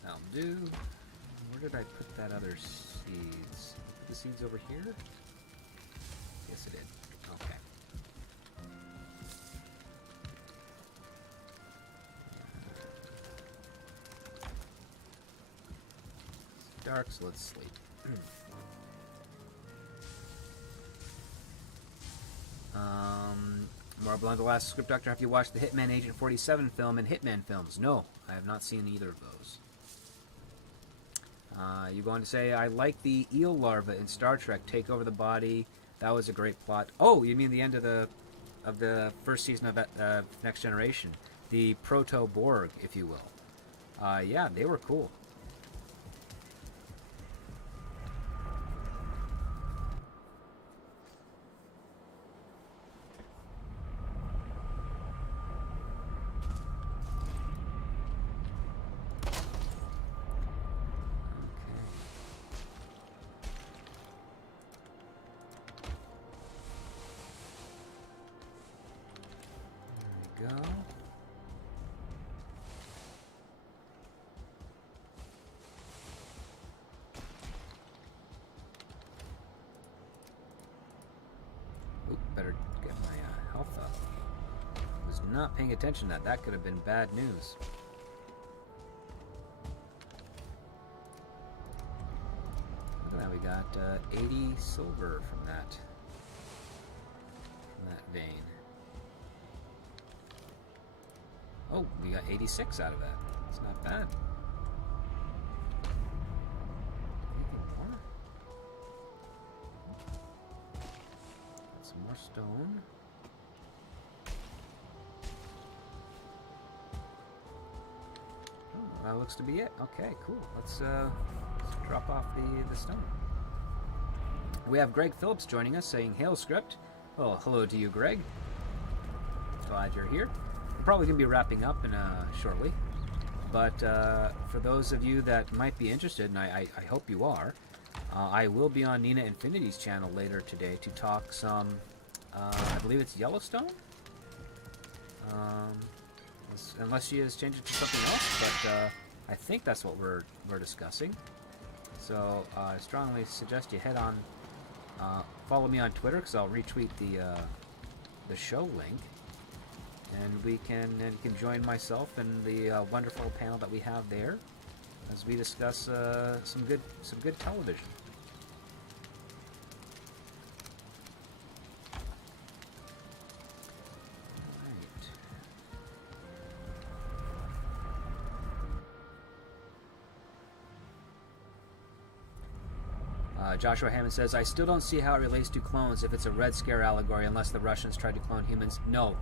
That'll do. Where did I put that other seeds? The seeds over here? Yes, it did. Okay. It's dark, so let's sleep. More Blonde, the last script doctor. Have you watched the Hitman Agent 47 film and Hitman films? No, I have not seen either of those. You go on to say, I like the eel larva in Star Trek take over the body. That was a great plot. Oh, you mean the end of the first season of Next Generation, the Proto Borg, if you will. Yeah, they were cool. Go. Oop, better get my health up. Was not paying attention to that. That could have been bad news. Look at that, we got 80 silver from that vein. Oh, we got 86 out of that. It's not bad. Anything more? Got some more stone. Oh, that looks to be it. Okay, cool. Let's drop off the stone. We have Greg Phillips joining us saying, "Hail script." Well, hello to you, Greg. Glad you're here. We're probably going to be wrapping up shortly, but for those of you that might be interested, and I hope you are, I will be on Nina Infinity's channel later today to talk some, I believe it's Yellowstone? Unless she has changed it to something else, but I think that's what we're discussing. So I strongly suggest you head on, follow me on Twitter, because I'll retweet the show link. And you can join myself and the wonderful panel that we have there as we discuss some good television. Joshua Hammond says, I still don't see how it relates to clones if it's a Red Scare allegory unless the Russians tried to clone humans. No.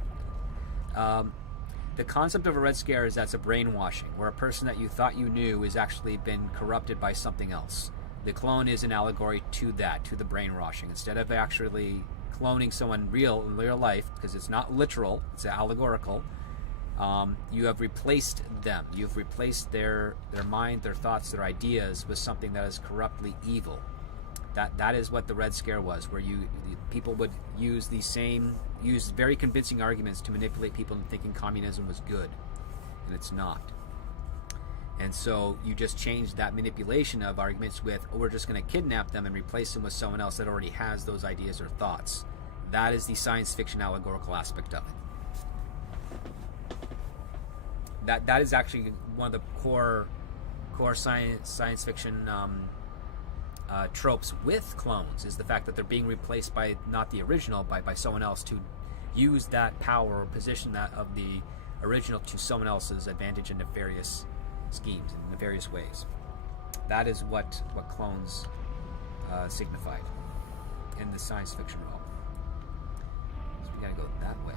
The concept of a Red Scare is that's a brainwashing, where a person that you thought you knew is actually been corrupted by something else. The clone is an allegory to that, to the brainwashing. Instead of actually cloning someone real in real life, because it's not literal, it's allegorical. You have replaced them. You've replaced their mind, their thoughts, their ideas with something that is corruptly evil. That is what the Red Scare was, where people would use very convincing arguments to manipulate people into thinking communism was good, and it's not. And so you just change that manipulation of arguments with, oh, we're just going to kidnap them and replace them with someone else that already has those ideas or thoughts. That is the science fiction allegorical aspect of it. That is actually one of the core science fiction tropes with clones, is the fact that they're being replaced by not the original, by someone else to use that power or position that of the original to someone else's advantage in nefarious schemes in nefarious ways. That is what clones signified in the science fiction realm. So we gotta go that way.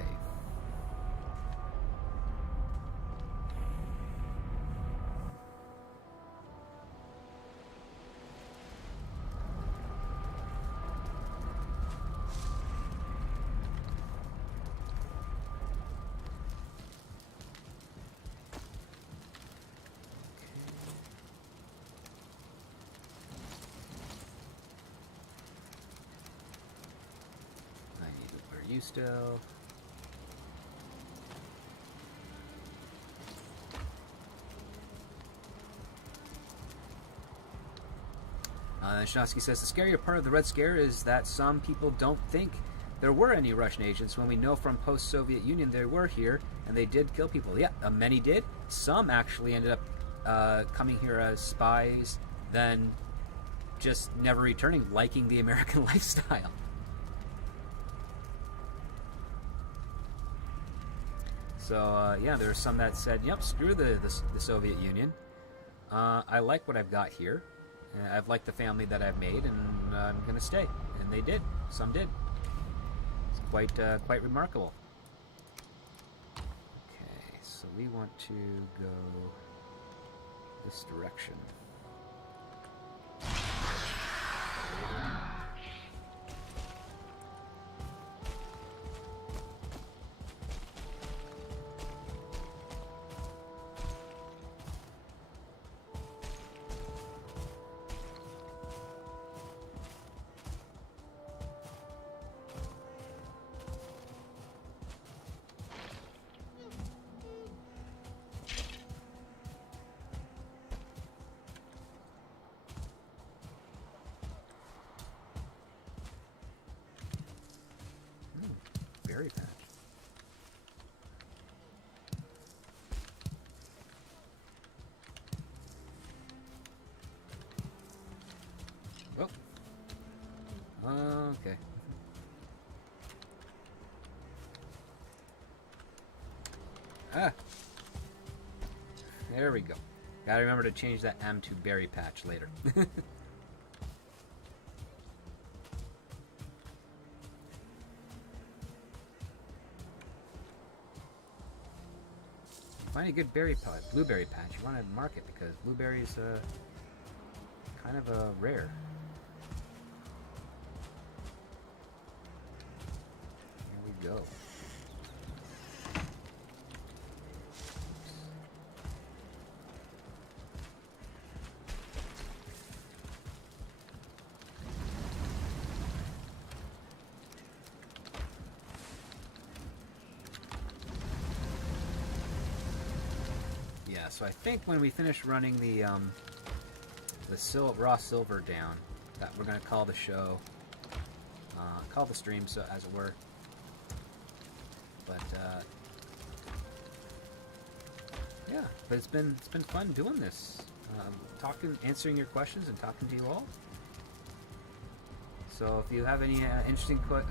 You still. Shinovsky says the scarier part of the Red Scare is that some people don't think there were any Russian agents, when we know from post-Soviet Union they were here and they did kill people. Yeah, many did. Some actually ended up coming here as spies, then just never returning, liking the American lifestyle. So, yeah, there were some that said, yep, screw the Soviet Union. I like what I've got here. I've liked the family that I've made, and I'm going to stay. And they did. Some did. It's quite remarkable. Okay, so we want to go this direction. Berry patch. Oh. Okay. Ah. There we go. Gotta remember to change that M to berry patch later. Find a good blueberry patch. You want to mark it because blueberries kind of rare. Here we go. So I think when we finish running the raw silver down, that we're going to call the show, call the stream, so as it were. But yeah, but it's been fun doing this, answering your questions and talking to you all. So if you have any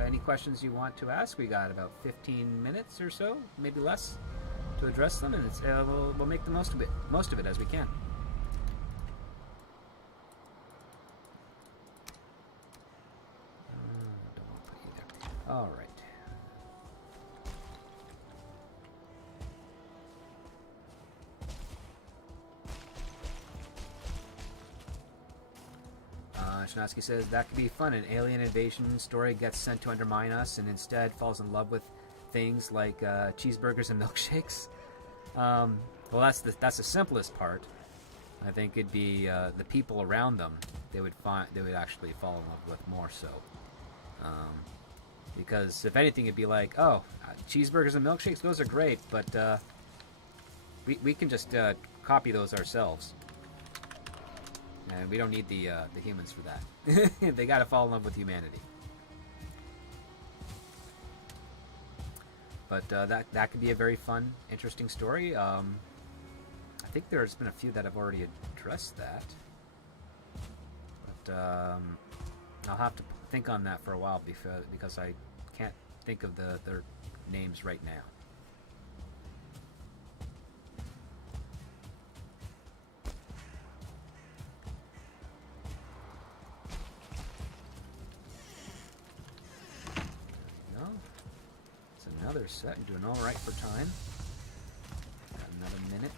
any questions you want to ask, we got about 15 minutes or so, maybe less, to address them, and it's, we'll make the most of it as we can. Don't want to put you there. All right. Shinatsky says, that could be fun. An alien invasion story gets sent to undermine us and instead falls in love with things like cheeseburgers and milkshakes. Well, that's the simplest part. I think it'd be the people around them. They would actually fall in love with more so. Because if anything, it'd be like, oh, cheeseburgers and milkshakes, those are great, but we can just copy those ourselves. And we don't need the humans for that. They gotta fall in love with humanity. But that could be a very fun, interesting story. I think there's been a few that have already addressed that. But I'll have to think on that for a while because I can't think of their names right now. Another set, and doing all right for time. Got another minute.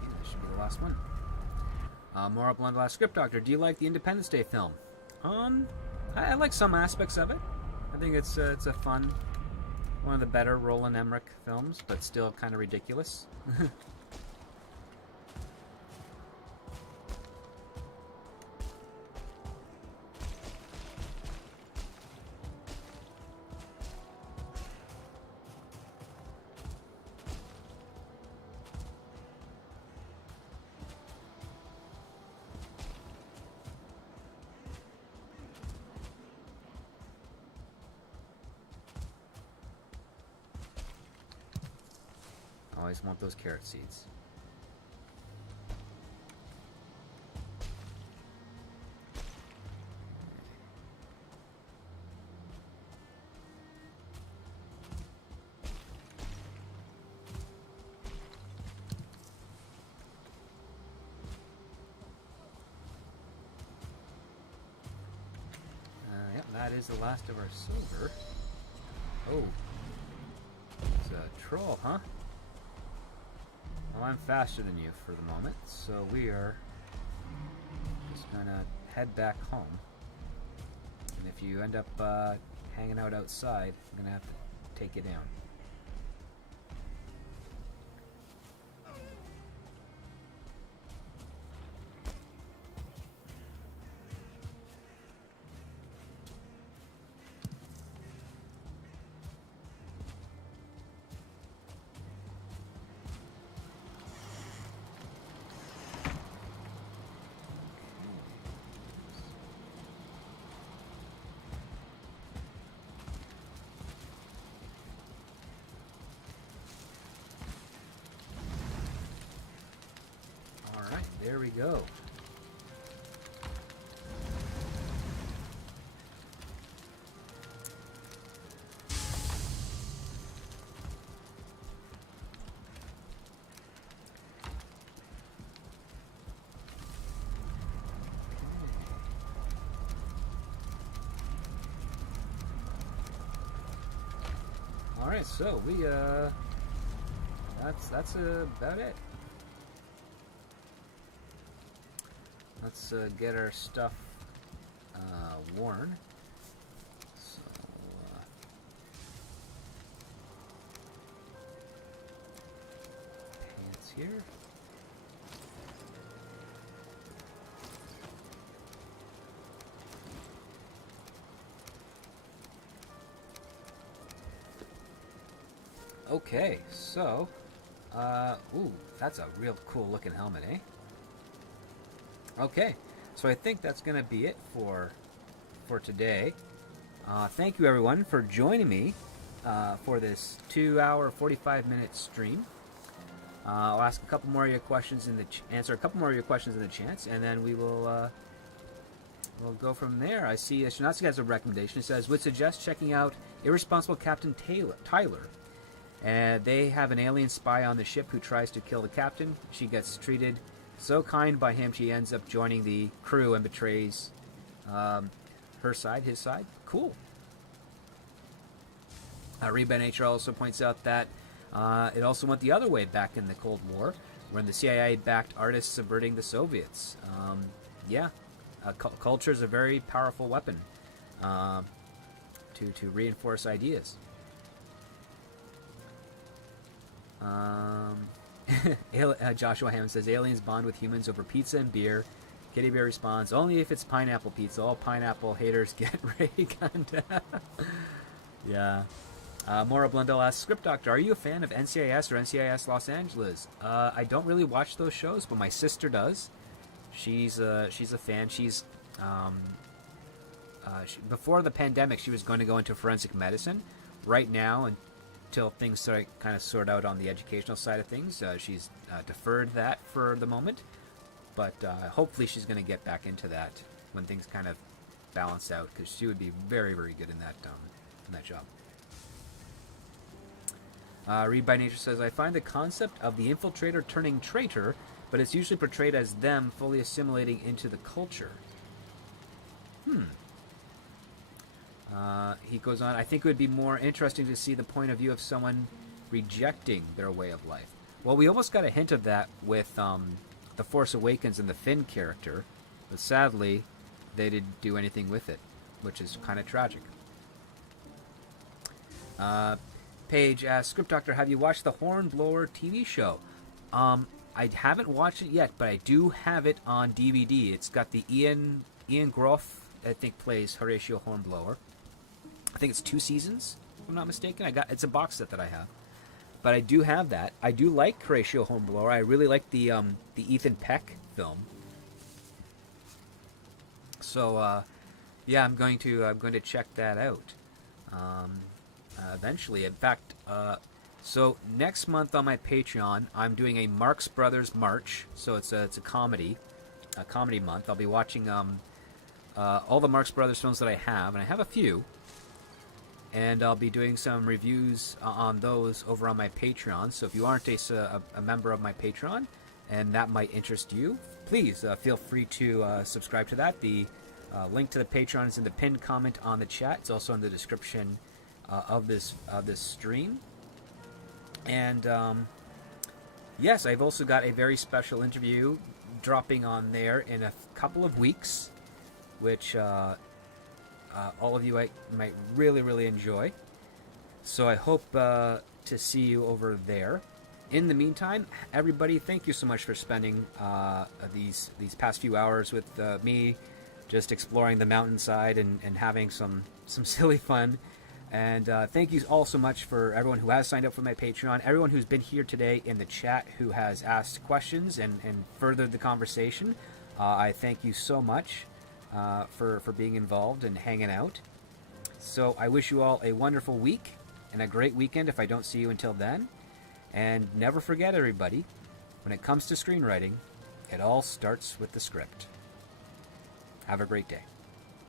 That should be the last one. More Blondlast Script Doctor. Do you like the Independence Day film? I like some aspects of it. I think it's a fun, one of the better Roland Emmerich films, but still kind of ridiculous. Always want those carrot seeds. Yep, that is the last of our silver. Oh, it's a troll, huh? Well, I'm faster than you for the moment, so we are just gonna head back home. And if you end up hanging out outside, I'm gonna have to take you down. There we go. All right, so we that's about it. Let's get our stuff worn. So, pants here. Okay, so, ooh, that's a real cool looking helmet, eh? Okay, so I think that's going to be it for today. Thank you everyone for joining me for this 2-hour, 45-minute stream. I'll ask a couple more of your questions answer a couple more of your questions in the chats, and then we will we'll go from there. I see Shinatsky has a recommendation. It says, would suggest checking out Irresponsible Captain Tyler. They have an alien spy on the ship who tries to kill the captain. She gets treated So kind by him, she ends up joining the crew and betrays her side, his side. Cool. Reed by Nature also points out that it also went the other way back in the Cold War, when the CIA backed artists subverting the Soviets. Culture is a very powerful weapon to reinforce ideas. Joshua Hammond says aliens bond with humans over pizza and beer. Kitty Bear responds, only if it's pineapple pizza. All pineapple haters get ray gunned. Yeah. Maura Blundell asks, Script Doctor, are you a fan of NCIS or NCIS Los Angeles? I don't really watch those shows, but my sister does. She's a fan. Before the pandemic, she was going to go into forensic medicine. Right now, until things kind of sort out on the educational side of things, she's deferred that for the moment. But hopefully she's going to get back into that when things kind of balance out, because she would be very, very good in that job. Reed by Nature says, I find the concept of the infiltrator turning traitor, but it's usually portrayed as them fully assimilating into the culture. He goes on, I think it would be more interesting to see the point of view of someone rejecting their way of life. Well, we almost got a hint of that with The Force Awakens and the Finn character, but sadly, they didn't do anything with it, which is kind of tragic. Paige asks, Script Doctor, have you watched the Hornblower TV show? I haven't watched it yet, but I do have it on DVD. It's got the Ian Groff, I think, plays Horatio Hornblower. I think it's 2 seasons, if I'm not mistaken. It's a box set that I have. But I do have that. I do like Horatio Hornblower. I really like the Ethan Peck film. So I'm going to check that out eventually. In fact, so next month on my Patreon, I'm doing a Marx Brothers March. So it's a comedy month. I'll be watching all the Marx Brothers films that I have, and I have a few. And I'll be doing some reviews on those over on my Patreon. So if you aren't a member of my Patreon, and that might interest you, please feel free to subscribe to that. The link to the Patreon is in the pinned comment on the chat. It's also in the description of this stream. And yes, I've also got a very special interview dropping on there in a couple of weeks, which all of you might really, really enjoy. So I hope to see you over there. In the meantime, everybody, thank you so much for spending these past few hours with me, just exploring the mountainside and having some silly fun. And thank you all so much for everyone who has signed up for my Patreon, everyone who's been here today in the chat who has asked questions and furthered the conversation. I thank you so much for being involved and hanging out. So I wish you all a wonderful week and a great weekend if I don't see you until then. And never forget, everybody, when it comes to screenwriting, it all starts with the script. Have a great day.